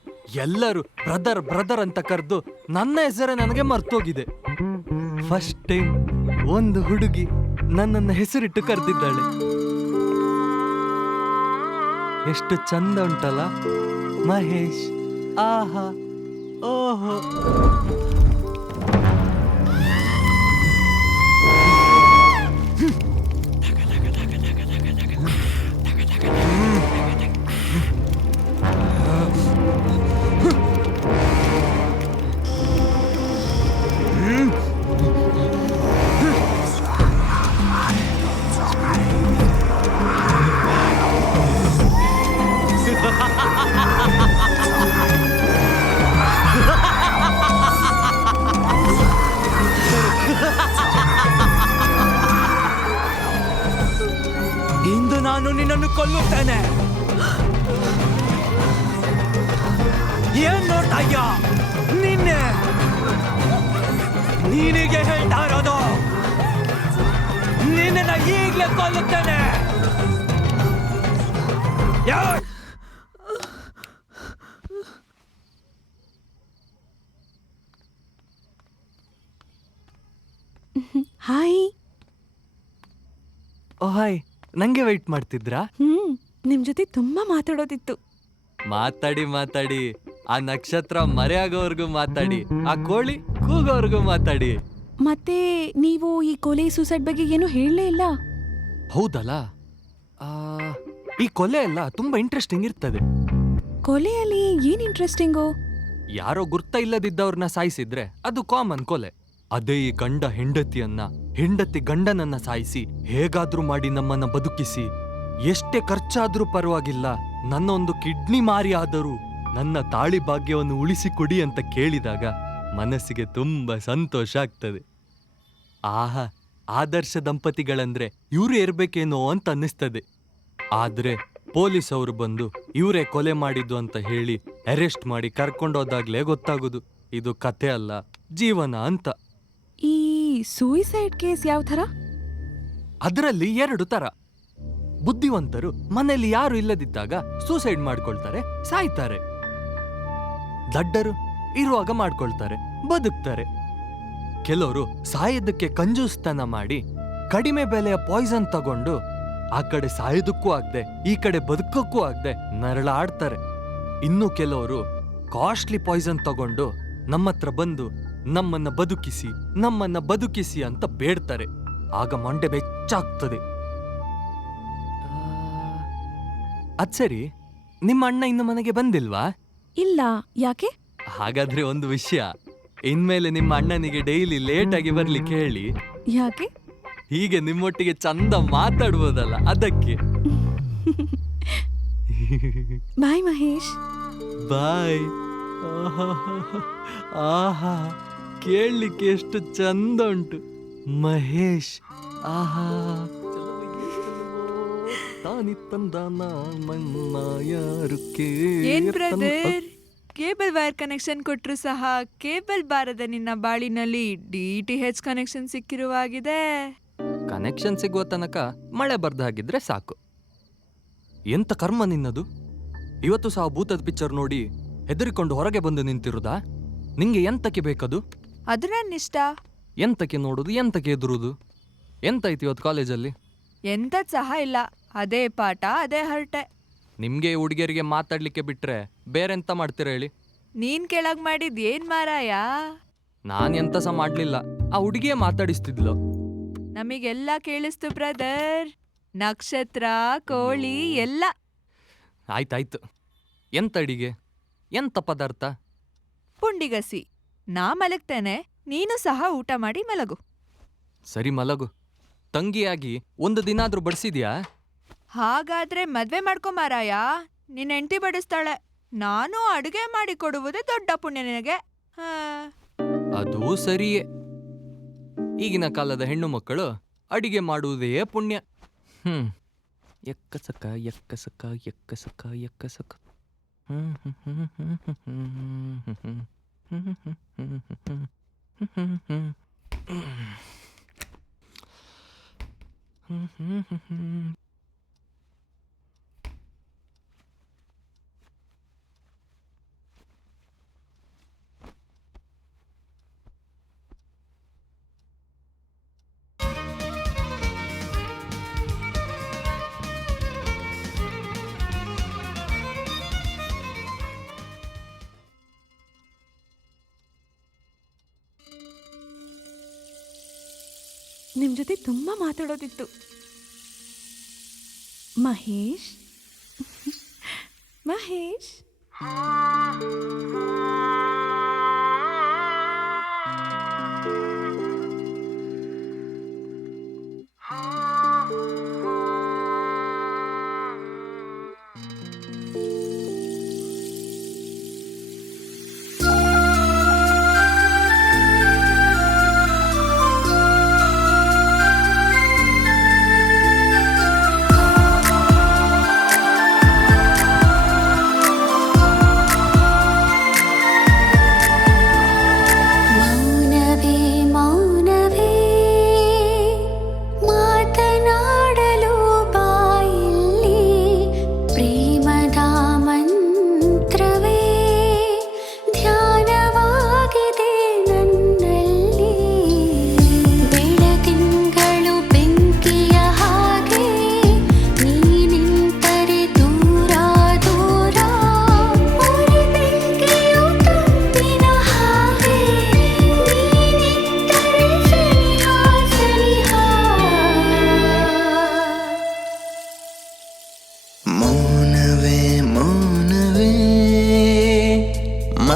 ಎಲ್ಲರೂ ಬ್ರದರ್ ಬ್ರದರ್ ಅಂತ ಕರೆದು ನನ್ನ ಹೆಸರೇ ನನಗೆ ಮರ್ತೋಗಿದೆ. ಫಸ್ಟ್ ಟೈಮ್ ಒಂದು ಹುಡುಗಿ ನನ್ನನ್ನು ಹೆಸರಿಟ್ಟು ಕರೆದಿದ್ದಾಳೆ. ಎಷ್ಟು ಚಂದ ಉಂಟಲ್ಲ ಮಹೇಶ್. ಆಹಾ, ಓಹೋ. ಇಂದು ನಾನು ನಿನ್ನನ್ನು ಕೊಲ್ಲುತ್ತೇನೆ. ಏನ್ ನೋಡ್ತಾ ಇದ್ಯಾ? ನೀನಿಗೆ ಹೇಳ್ತಾ ಇರೋದು, ನಿನ್ನ ಈಗ್ಲೇ ಕೊಲ್ಲುತ್ತೇನೆ. ಹಾಯ್. ಓ ಹಾಯ್, ನಂಗೆ ವೆಯ್ಟ್ ಮಾಡ್ತಿದ್ರಾ? ನಿಮ್ ಜೊತೆ ತುಂಬಾ ಮಾತಾಡೋದಿತ್ತು. ಮಾತಾಡಿ ಮಾತಾಡಿ, ಆ ನಕ್ಷತ್ರ ಮರೆಯಾಗೋವರೆಗೂ ಮಾತಾಡಿ, ಆ ಕೋಳಿ ಕೂಗೋವರೆಗೂ ಮಾತಾಡಿ. ಮತ್ತೆ ನೀವು ಈ ಕೊಲೆ ಸೂಸೈಡ್ ಬಗ್ಗೆ ಏನು ಹೇಳಲೇ ಇಲ್ಲ. ಹೌದಲ್ಲ, ಈ ಕೊಲೆ ಎಲ್ಲ ತುಂಬಾ ಇಂಟ್ರೆಸ್ಟಿಂಗ್ ಇರ್ತದೆ. ಕೊಲೆಯಲ್ಲಿ ಏನ್ ಇಂಟ್ರೆಸ್ಟಿಂಗು? ಯಾರೋ ಗುರ್ತ ಇಲ್ಲದಿದ್ದವ್ರನ್ನ ಸಾಯಿಸಿದ್ರೆ ಅದು ಕಾಮನ್ ಕೊಲೆ. ಅದೇ ಈ ಗಂಡ ಹೆಂಡತಿ ಗಂಡನನ್ನ ಸಾಯಿಸಿ ಹೇಗಾದ್ರೂ ಮಾಡಿ ನಮ್ಮನ್ನ ಬದುಕಿಸಿ, ಎಷ್ಟೇ ಖರ್ಚಾದ್ರೂ ಪರವಾಗಿಲ್ಲ, ನನ್ನ ಒಂದು ಕಿಡ್ನಿ ಮಾರಿ ಆದರೂ ನನ್ನ ತಾಳಿ ಭಾಗ್ಯವನ್ನು ಉಳಿಸಿಕೊಡಿ ಅಂತ ಕೇಳಿದಾಗ ಮನಸ್ಸಿಗೆ ತುಂಬಾ ಸಂತೋಷ ಆಗ್ತದೆ. ಆಹಾ, ಆದರ್ಶ ದಂಪತಿಗಳಂದ್ರೆ ಇವ್ರು ಇರ್ಬೇಕೇನೋ ಅಂತ ಅನ್ನಿಸ್ತದೆ. ಆದ್ರೆ ಪೊಲೀಸ್ ಅವರು ಬಂದು ಇವರೇ ಕೊಲೆ ಮಾಡಿದ್ದು ಅಂತ ಹೇಳಿ ಅರೆಸ್ಟ್ ಮಾಡಿ ಕರ್ಕೊಂಡೋದಾಗ್ಲೇ ಗೊತ್ತಾಗುದು ಇದು ಕಥೆ ಅಲ್ಲ, ಜೀವನ ಅಂತ. ಈ ಸೂಯಿಸೈಡ್ ಕೇಸ್ ಯಾವ ಥರ? ಅದರಲ್ಲಿ 2 ತರ. ಬುದ್ಧಿವಂತರು ಮನೆಯಲ್ಲಿ ಯಾರು ಇಲ್ಲದಿದ್ದಾಗ ಸೂಸೈಡ್ ಮಾಡ್ಕೊಳ್ತಾರೆ, ಸಾಯ್ತಾರೆ. ದಡ್ಡರು ಇರುವಾಗ ಮಾಡ್ಕೊಳ್ತಾರೆ, ಬದುಕ್ತಾರೆ. ಕೆಲವರು ಸಾಯೋದಕ್ಕೆ ಕಂಜೂಸ್ತನ ಮಾಡಿ ಕಡಿಮೆ ಬೆಲೆಯ ಪಾಯ್ಸನ್ ತಗೊಂಡು ಆ ಕಡೆ ಸಾಯೋದಕ್ಕೂ ಆಗದೆ ಈ ಕಡೆ ಬದುಕಕ್ಕೂ ಆಗದೆ ನರಳಾಡ್ತಾರೆ. ಇನ್ನು ಕೆಲವರು ಕಾಸ್ಟ್ಲಿ ಪಾಯ್ಸನ್ ತಗೊಂಡು ನಮ್ಮತ್ರ ಬಂದು ನಮ್ಮನ್ನ ಬದುಕಿಸಿ ಅಂತ ಬೇಡ್ತಾರೆ. ಆಗ ಮಂಡೆ ಬೆಚ್ಚಾಗ್ತದೆ. ಅದ್ಸರಿ, ನಿಮ್ಮ ಅಣ್ಣ ಇನ್ನು ಮನೆಗೆ ಬಂದಿಲ್ವಾ? ಇಲ್ಲ, ಯಾಕೆ? ಹಾಗಾದ್ರೆ ಒಂದು ವಿಷಯ, ಇನ್ಮೇಲೆ ನಿಮ್ಮ ಅಣ್ಣನಿಗೆ ಡೈಲಿ ಲೇಟ್ ಆಗಿ ಬರ್ಲಿಕ್ಕೆ ಹೇಳಿ. ಯಾಕೆ? ಹೀಗೆ ನಿಮ್ಮೊಟ್ಟಿಗೆ ಚಂದ ಮಾತಾಡ್ಬೋದಲ್ಲ, ಅದಕ್ಕೆ. ಬಾಯ್ ಮಹೇಶ್. ಬಾಯ್. ಆಹಾ, ಕೇಳಲಿಕ್ಕೆ ಎಷ್ಟು ಚಂದ ಉಂಟು ಮಹೇಶ್. ಆಹಾ, ತಾನಿ ತಂದಾನ ಮನ್ನ ಯಾರು ಏನ್ ಬ್ರದರ್, ಕೇಬಲ್ ವೈರ್ ಕನೆಕ್ಷನ್ ಕೊಟ್ರು ಸಹ ಕೇಬಲ್ ಬಾರದ ನಿನ್ನ ಬಾಳಿನಲ್ಲಿ DTH ಕನೆಕ್ಷನ್ ಸಿಕ್ಕಿರುವಾಗಿದೆ. ಕನೆಕ್ಷನ್ ಸಿಗುವ ತನಕ ಮಳೆ ಬರ್ದ ಹಾಗಿದ್ರೆ ಸಾಕು. ಎಂತ ಕರ್ಮ ನಿನ್ನದು. ಇವತ್ತು ಸಹ ಭೂತದ ಪಿಕ್ಚರ್ ನೋಡಿ ಹೆದರಿಕೊಂಡು ಹೊರಗೆ ಬಂದು ನಿಂತಿರುದಾ? ನಿಂಗೆ ಎಂತಕ್ಕೆ ಬೇಕದು? ಅದು ನನ್ನ ಇಷ್ಟ. ಎಂತಕ್ಕೆ ನೋಡುದು, ಎಂತಕ್ಕೆ ಎದುರುದು? ಎಂತಾಯ್ತು ಇವತ್ತು ಕಾಲೇಜಲ್ಲಿ? ಎಂತದ್ ಸಹ ಇಲ್ಲ, ಅದೇ ಪಾಠ, ಅದೇ ಹರಟೆ. ನಿಮ್ಗೆ ಹುಡುಗಿಯರಿಗೆ ಮಾತಾಡ್ಲಿಕ್ಕೆ ಬಿಟ್ರೆ ಬೇರೆಂತ ಮಾಡ್ತೀರಾ ಹೇಳಿ? ನೀನ್ ಕೆಳಗ್ ಮಾಡಿದ್ ಏನ್ ಮಾರಾಯ? ನಾನ್ ಎಂತ ಸಹ ಮಾಡ್ಲಿಲ್ಲ, ಆ ಹುಡುಗಿಯೇ ಮಾತಾಡಿಸ್ತಿದ್ಲು. ನಮಿಗೆಲ್ಲ ಕೇಳಿಸ್ತು ಬ್ರದರ್, ನಕ್ಷತ್ರ, ಕೋಳಿ ಎಲ್ಲ. ಆಯ್ತಾಯ್ತು. ಎಂತ ಅಡಿಗೆ, ಎಂತ ಪದಾರ್ಥ? ಪುಂಡಿಗಸಿ. ನಾ ಮಲಗ್ತೇನೆ, ನೀನು ಸಹ ಊಟ ಮಾಡಿ ಮಲಗು. ಸರಿ ಮಲಗು. ತಂಗಿಯಾಗಿ ಒಂದು ದಿನಾದ್ರೂ ಬಡಿಸಿದ್ಯಾ? ಹಾಗಾದ್ರೆ ಮದ್ವೆ ಮಾಡ್ಕೊ ಮಾರಾಯ, ನಿನ್ನ ಹೆಂಡತಿ ಬಡಿಸ್ತಾಳೆ. ನಾನು ಅಡುಗೆ ಮಾಡಿ ಕೊಡುವುದೇ ದೊಡ್ಡ ಪುಣ್ಯ ನಿನಗೆ. ಅದೂ ಸರಿಯೇ. ಈಗಿನ ಕಾಲದ ಹೆಣ್ಣು ಮಕ್ಕಳು ಅಡಿಗೆ ಮಾಡುವುದೇ ಪುಣ್ಯ. ಎಕ್ಕಸಕ ಎಕ್ಕಸಕ ಎಕ್ಕಸಕ ಎಕ್ಕಸಕ. ನಿಮ್ ಜೊತೆ ತುಂಬಾ ಮಾತಾಡೋದಿತ್ತು. ಮಹೇಶ್ ಮಹೇಶ್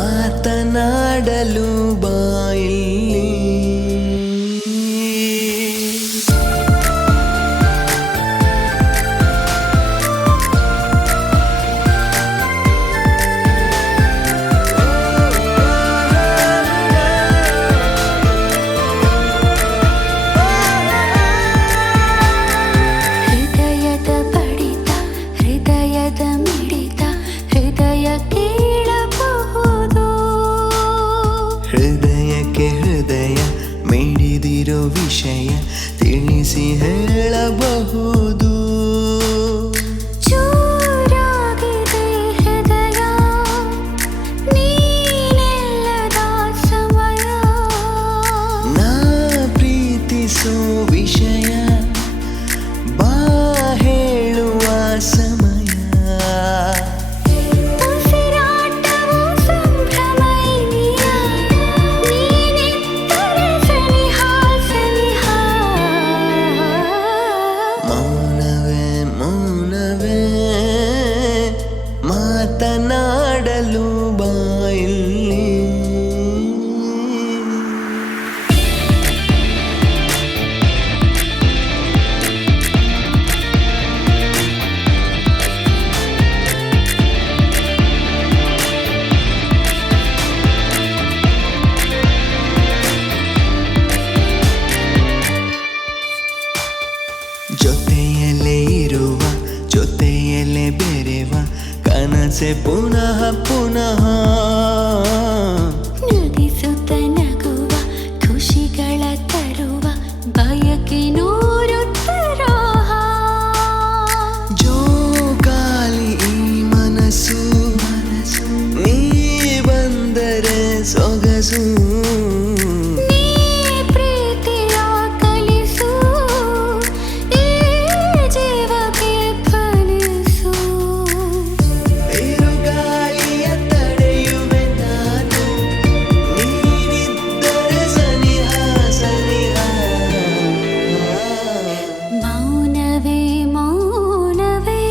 ಮಾತನಾಡಲು ಬಾಯಿಲ್ಲಿ ಹೃದಯದ ಬಡಿತ ಹೃದಯದ ಮಿಡಿತ ಹೃದಯ ಕೇಳಬಹುದು ಹೃದಯಕ್ಕೆ ಹೃದಯ ಮಿಡಿದಿರೋ ವಿಷಯ ತಿಳಿಸಿ ಹೇಳಬಹುದು ಚೂರಾಗಿದೆ ಹೃದಯ ನೀನೆಲ್ಲದ ಸಮಯ ನಾ ಪ್ರೀತಿಸೋ ವಿಷಯ ಬಾ ಹೇಳುವ ಸಮಯ ಉಸಿರಾಟವು ಸಂಭ್ರಮೈನಿಯ ನೀನಿದ್ದರೆ ಸನಿಹ ಸನಿಹ ಮೌನವೇ ಮೌನವೇ ಮಾತನಾಡಲು ಬಾಯಿಲ್ಲಿ ಜೊತೆಯಲ್ಲೇ ಇರುವ ಜೊತೆಯಲ್ಲೇ ಬೆರೆವ ಕನಸೆ ಪುನಃ ಪುನಃ ನಗಿಸುತ್ತ ನಗುವ ಖುಷಿಗಳ ತರುವ ಬಯಕೆ ನೂರು ತರಹ ಜೋಕಾಲಿ ಈ ಮನಸ್ಸು ನೀ ಬಂದರೆ ಸೊಗಸು ನೀ ಪ್ರೀತಿಯ ಕಲಿಸು ಈ ಜೀವಕ್ಕೆ ಫಲಿಸು ಬಿರುಗಾಳಿಯ ತಡೆಯುವೆ ನಾನು ನೀನಿದ್ದರೆ ಸನಿಹ ಸನಿಹ ಮೌನವೇ ಮೌನವೇ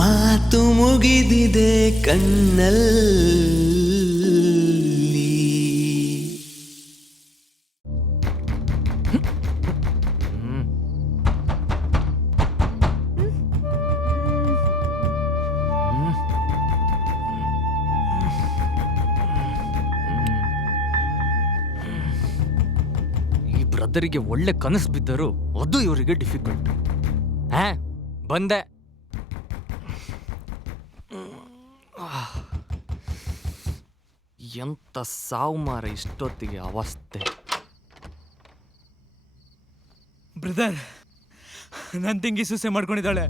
ಮಾತು ಮುಗಿದಿದೆ ಕಣ್ಣಲ್ಲಿ ಈ ಬ್ರದರಿಗೆ ಒಳ್ಳೆ ಕನಸು ಬಿದ್ದರು ಅದು ಇವರಿಗೆ ಡಿಫಿಕಲ್ಟ್. ಬಂದೆ. ಎಂತ ಸಾವು ಮಾರ ಇಷ್ಟೊತ್ತಿಗೆ ಅವಸ್ಥೆ. ಬ್ರದರ್, ನನ್ ತಂಗಿ ಸುಸೆ ಮಾಡ್ಕೊಂಡಿದ್ದಾಳೆ.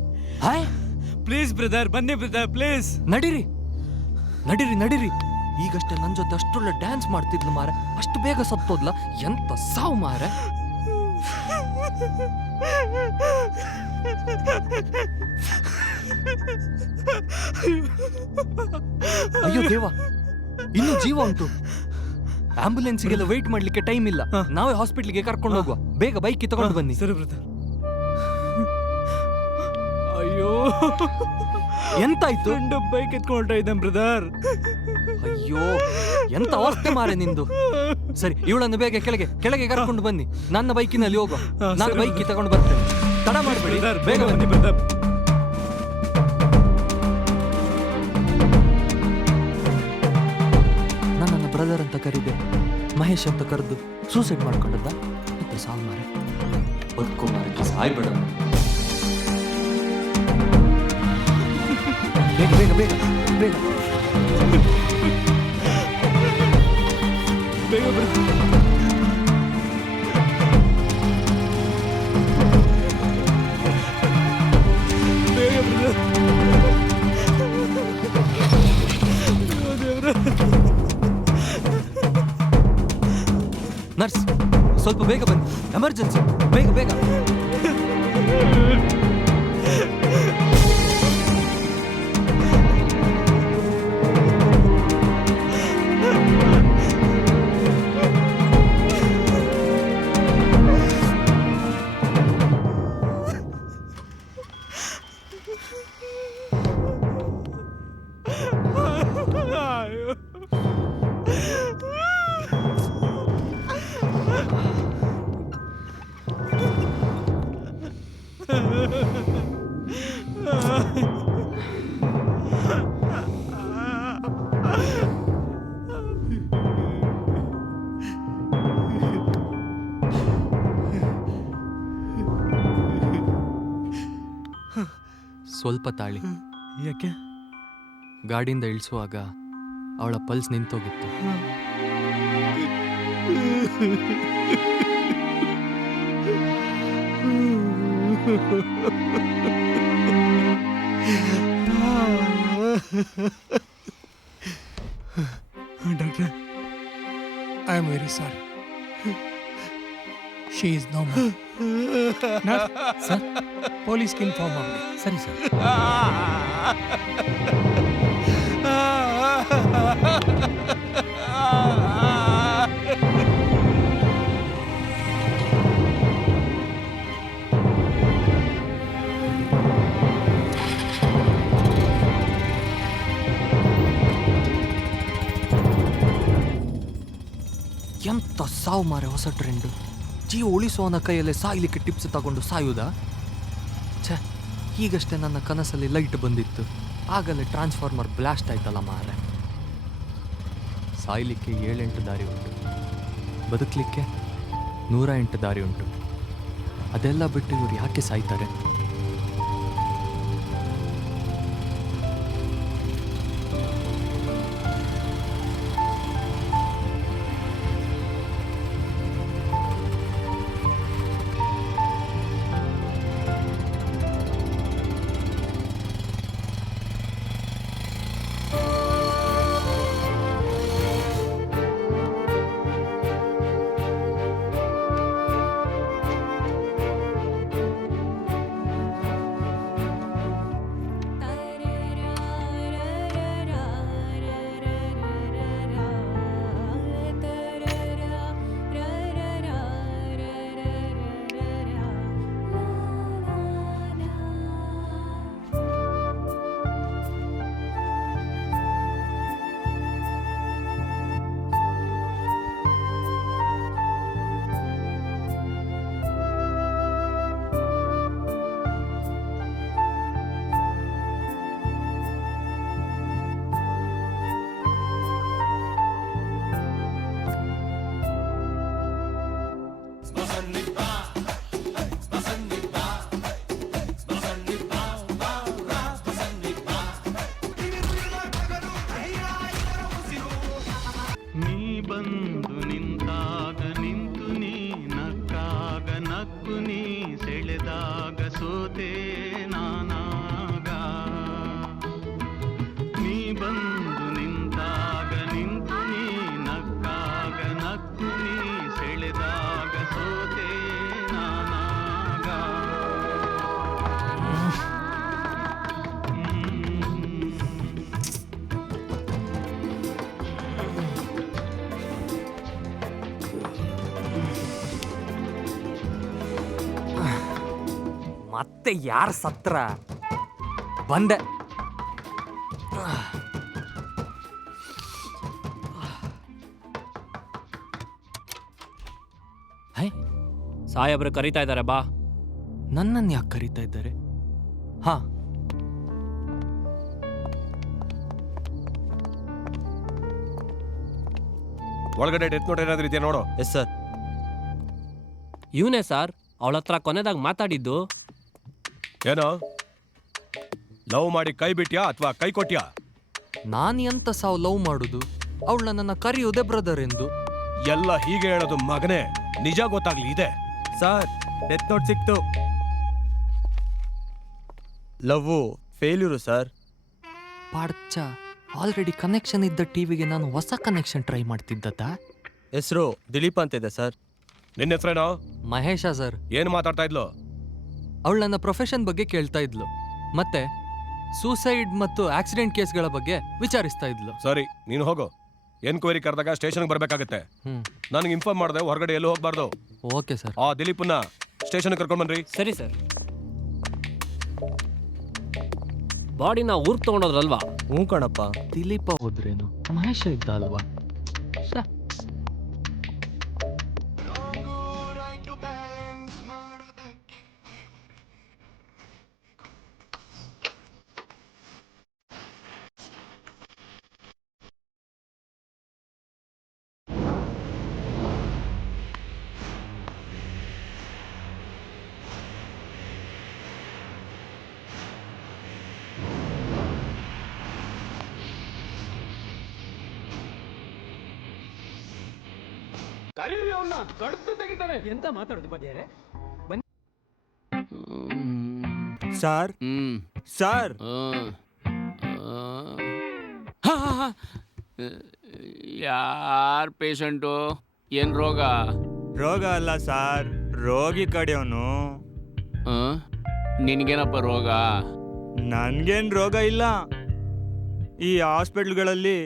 ಪ್ಲೀಸ್ ಬ್ರದರ್, ಬನ್ನಿ ಬ್ರದರ್, ಪ್ಲೀಸ್. ನಡೀರಿ ನಡೀರಿ ನಡೀರಿ. ಈಗಷ್ಟೇ ನನ್ನ ಜೊತೆ ಅಷ್ಟೊಳ್ಳೆ ಡ್ಯಾನ್ಸ್ ಮಾಡ್ತಿದ್ಲು ಮಾರ, ಅಷ್ಟು ಬೇಗ ಸತ್ತೋದ್ಲ. ಎಂತ ಸಾವು ಮಾರ. ಅಯ್ಯೋ ದೇವ, ಇನ್ನು ಜೀವ ಉಂಟು. ಆಂಬುಲೆನ್ಸ್ಗೆಲ್ಲ ವೇಟ್ ಮಾಡ್ಲಿಕ್ಕೆ ಟೈಮ್ ಇಲ್ಲ. ನಾವೇ ಹಾಸ್ಪಿಟ್ಲಿಗೆ ಕರ್ಕೊಂಡು ಹೋಗುವ. ಬೇಗ ಬೈಕ್ ತಗೊಂಡು ಬನ್ನಿ. ಸರಿ ಬ್ರದರ್. ಅಯ್ಯೋ, ಎಂತಾಯ್ತು? ಬೈಕ್ ಎತ್ಕೊಂಡ್ತಾ ಇದ್ದಾನೆ ಬ್ರದರ್. ಅಯ್ಯೋ, ಎಂತ ಅವಸ್ಥೆ ಮಾರೆ ನಿಂದು. ಸರಿ, ಇವಳನ್ನು ಬೇಗ ಕೆಳಗೆ ಕೆಳಗೆ ಕರ್ಕೊಂಡು ಬನ್ನಿ. ನನ್ನ ಬೈಕಿನಲ್ಲಿ ಹೋಗುವ. ನಾನು ಬೈಕ್ ತಗೊಂಡು ಬರ್ತೇನೆ. ತಡ ಮಾಡಬೇಡಿ, ಬೇಗ ಬನ್ನಿ ಬ್ರದರ್. ನನ್ನನ್ನು ಬ್ರದರ್ ಅಂತ ಕರೀದೆ, ಮಹೇಶ್ ಅಂತ ಕರೆದು ಸೂಸೈಡ್ ಮಾಡ್ಕೊಂಡದ್ದ. ಮತ್ತೆ ಸಾವು ಮಾರೆ. ಬದುಕೋ ಮಾರಕ್ಕೆ ಸಾಯ್ಬೇಡ. ಬೇಗ ಬೇಗ ಬೇಗ ಬೇಗ ಬೇಗ ಬರ್ತೀನಿ. ಬೇಗ ಬ್ರದರ್. ನರ್ಸ್, ಸ್ವಲ್ಪ ಬೇಗ ಬನ್ನಿ, ಎಮರ್ಜೆನ್ಸಿ. ಬೇಗ ಬೇಗ. ಸ್ವಲ್ಪ ತಾಳಿ. ಯಾಕೆ? ಗಾಡಿಯಿಂದ ಇಳಿಸುವಾಗ ಅವಳ ಪಲ್ಸ್ ನಿಂತೋಗಿತ್ತು. Doctor, I am very sorry. She is no more. Sir, ಪೊಲೀಸ್ಗೆ ಇನ್ಫಾರ್ಮ್ ಮಾಡಿ. ಸರಿ ಸರ್. ಎಂತ ಸಾವು ಮಾರೆ, ಹೊಸ ಟ್ರೆಂಡು. ಜೀವ ಉಳಿಸೋನ ಕೈಯಲ್ಲೇ ಸಾಯ್ಲಿಕ್ಕೆ ಟಿಪ್ಸ್ ತಗೊಂಡು ಸಾಯುವುದಾ? ಛೇ, ಈಗಷ್ಟೇ ನನ್ನ ಕನಸಲ್ಲಿ ಲೈಟ್ ಬಂದಿತ್ತು, ಆಗಲೇ ಟ್ರಾನ್ಸ್ಫಾರ್ಮರ್ ಬ್ಲಾಸ್ಟ್ ಆಯ್ತಲ್ಲ ಮಾರೆ. ಸಾಯ್ಲಿಕ್ಕೆ 7-8 ದಾರಿ ಉಂಟು, ಬದುಕಲಿಕ್ಕೆ 108 ದಾರಿ ಉಂಟು. ಅದೆಲ್ಲ ಬಿಟ್ಟು ಇವ್ರು ಯಾಕೆ ಸಾಯ್ತಾರೆ? ಮತ್ತೆ ಯಾರ ಸತ್ರ ಬಂದೆ. ಸಾಹೇಬ್ರು ಕರೀತಾ ಇದ್ದಾರೆ ಬಾ. ನನ್ನನ್ನು ಯಾಕೆ ಕರೀತಾ ಇದ್ದಾರೆ? ಹಾ, ಒಳಗಡೆ ಡೆತ್ ನೋಟ್ ಏನಾದ್ರೂ ಇದೆಯಾ ನೋಡು. Yes sir. ಇವನೇ ಸರ್ ಅವಳ ಹತ್ರ ಕೊನೆದಾಗ ಮಾತಾಡಿದ್ದು. ಏನೋ ಲವ್ ಮಾಡಿ ಕೈ ಬಿಟ್ಯಾ ಅಥವಾ ಕೈ ಕೊಟ್ಯಾ? ನಾನು ಎಂತ ಸಾವು ಲವ್ ಮಾಡುದು? ಅವಳು ನನ್ನನ್ನು ಕರೆಯುವುದೇ ಬ್ರದರ್ ಎಂದು. ಎಲ್ಲ ಹೀಗೆ ಹೇಳೋದು ಮಗನೇ, ನಿಜ ಗೊತ್ತಾಗ್ಲಿ ಇದೆ. ಸರ್, ಡೆತ್ ನೋಟ್ ಸಿಕ್ತು. Love failure sir. ಪಾಡ್ಚ, ಆಲ್ರೆಡಿ ಕನೆಕ್ಷನ್ ಇದ್ದ ಟಿವಿಗೆ ನಾನು ಹೊಸ ಕನೆಕ್ಷನ್ ಟ್ರೈ ಮಾಡ್ತಿದ್ದದ. ಹೆಸರು ದಿಲೀಪ್ ಅಂತ ಇದೆ ಸರ್. ನಿನ್ನ ಹೆಸರೇನೋ? ಮಹೇಶ ಸರ್. ಏನು ಮಾತಾಡ್ತಾ ಇದ್ಲು? ಅವಳು ನನ್ನ ಪ್ರೊಫೆಷನ್ ಬಗ್ಗೆ ಕೇಳ್ತಾ ಇದ್ಲು, ಮತ್ತೆ ಸೂಸೈಡ್ ಮತ್ತು ಆಕ್ಸಿಡೆಂಟ್ ಕೇಸ್ಗಳ ಬಗ್ಗೆ ವಿಚಾರಿಸ್ತಾ ಇದ್ಲು. ಸರಿ, ನೀನು ಹೋಗು. ಎನ್ಕ್ವೈರಿ ಕರೆದಾಗ ಸ್ಟೇಷನ್ಗೆ ಬರ್ಬೇಕಾಗತ್ತೆ. ನನಗೆ ಇನ್ಫಾರ್ಮ್ ಮಾಡಿದೆ, ಹೊರಗಡೆ ಎಲ್ಲೂ ಹೋಗ್ಬಾರ್ದು. Okay sir. ಆ ದಿಲೀಪನ್ನ ಸ್ಟೇಷನ್ಗೆ ಕರ್ಕೊಂಡ್ ಬನ್ರಿ. ಸರಿ ಸರ್. ಬಾಡಿನ ಊರ್ಗ್ ತಗೊಂಡೋದ್ರಲ್ವಾ? ಹ್ಞೂ ಕಣಪ್ಪ. ದಿಲೀಪ ಹೋದ್ರೇನು, ಮಹೇಶ ಇದ್ದ ಅಲ್ವಾ? ಎಂತ ಮಾತಾಡುದು ಬದಿಯಾರೆ? ಸರ್, ಸರ್, ಯಾರ್ ಪೇಷಂಟು? ಏನ್ ರೋಗ? ರೋಗ ಅಲ್ಲ ಸರ್, ರೋಗಿ ಕಡೆಯವನು. ನಿನ್ಗೇನಪ್ಪ ರೋಗ? ನನ್ಗೇನ್ ರೋಗ ಇಲ್ಲ. ಈ ಹಾಸ್ಪಿಟ್ಲ್ಗಳಲ್ಲಿ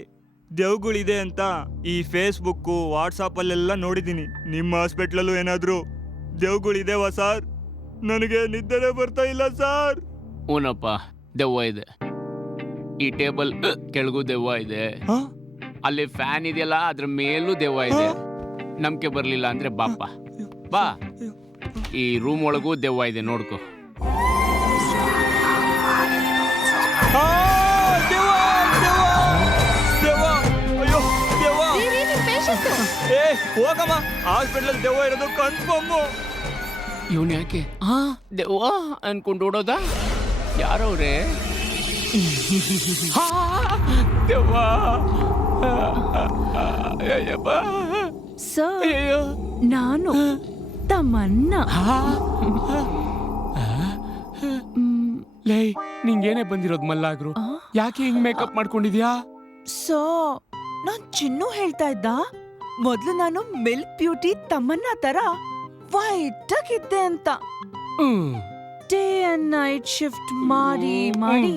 ದೆವ್ಗಳಿದೆ ಅಂತ ಈ ಫೇಸ್ಬುಕ್ಕು ವಾಟ್ಸಾಪಲ್ಲೆಲ್ಲ ನೋಡಿದ್ದೀನಿ. ನಿಮ್ಮ ಹಾಸ್ಪಿಟ್ಲಲ್ಲೂ ಏನಾದರೂ ದೆವ್ಗಳಿದೆವಾ ಸರ್? ನನಗೆ ನಿದ್ದೆ ಬರ್ತಾ ಇಲ್ಲ ಸರ್. ಊನಪ್ಪ, ದೆವ್ವ ಇದೆ. ಈ ಟೇಬಲ್ ಕೆಳಗೂ ದೆವ್ವ ಇದೆ. ಅಲ್ಲಿ ಫ್ಯಾನ್ ಇದೆಯಲ್ಲ, ಅದ್ರ ಮೇಲೂ ದೆವ್ವ ಇದೆ. ನಂಬಿಕೆ ಬರ್ಲಿಲ್ಲ ಅಂದ್ರೆ ಬಾಪ್ಪ ಬಾ, ಈ ರೂಮ್ ಒಳಗೂ ದೆವ್ವ ಇದೆ, ನೋಡ್ಕೊ. ಹೋಗಮ್ಮ, ಹಾಸ್ಪಿಟಲ್ ದೆವ್ವ ಇರೋದು ಕನ್ಫರ್ಮ್. ಇವನ್ ಯಾಕೆ ದೆವ್ವ ಅನ್ಕೊಂಡು ಓಡೋದ? ಯಾರವ್ರೆ? ದೆವ್ವ. ಸರ್, ನಾನು ತಮನ್ನ. ಲೈ, ನಿಂಗೇನೆ ಬಂದಿರೋದು ಮಲ್ಲಾಗ್ರು? ಯಾಕೆ ಹಿಂಗ್ ಮೇಕಪ್ ಮಾಡ್ಕೊಂಡಿದ್ಯಾ? ಸೊ ನಾನ್ ಚಿನ್ನು ಹೇಳ್ತಾ ಇದ್ದ, ಮೊದ್ಲು ನಾನು ಮಿಲ್ಕ್ ಬ್ಯೂಟಿ ತಮ್ಮನ್ನ ತರ ವೈಟ್ ಆಗಿದ್ದೆ ಅಂತ. ಡೇ ಅಂಡ್ ನೈಟ್ ಶಿಫ್ಟ್ ಮಾಡಿ ಮಾಡಿ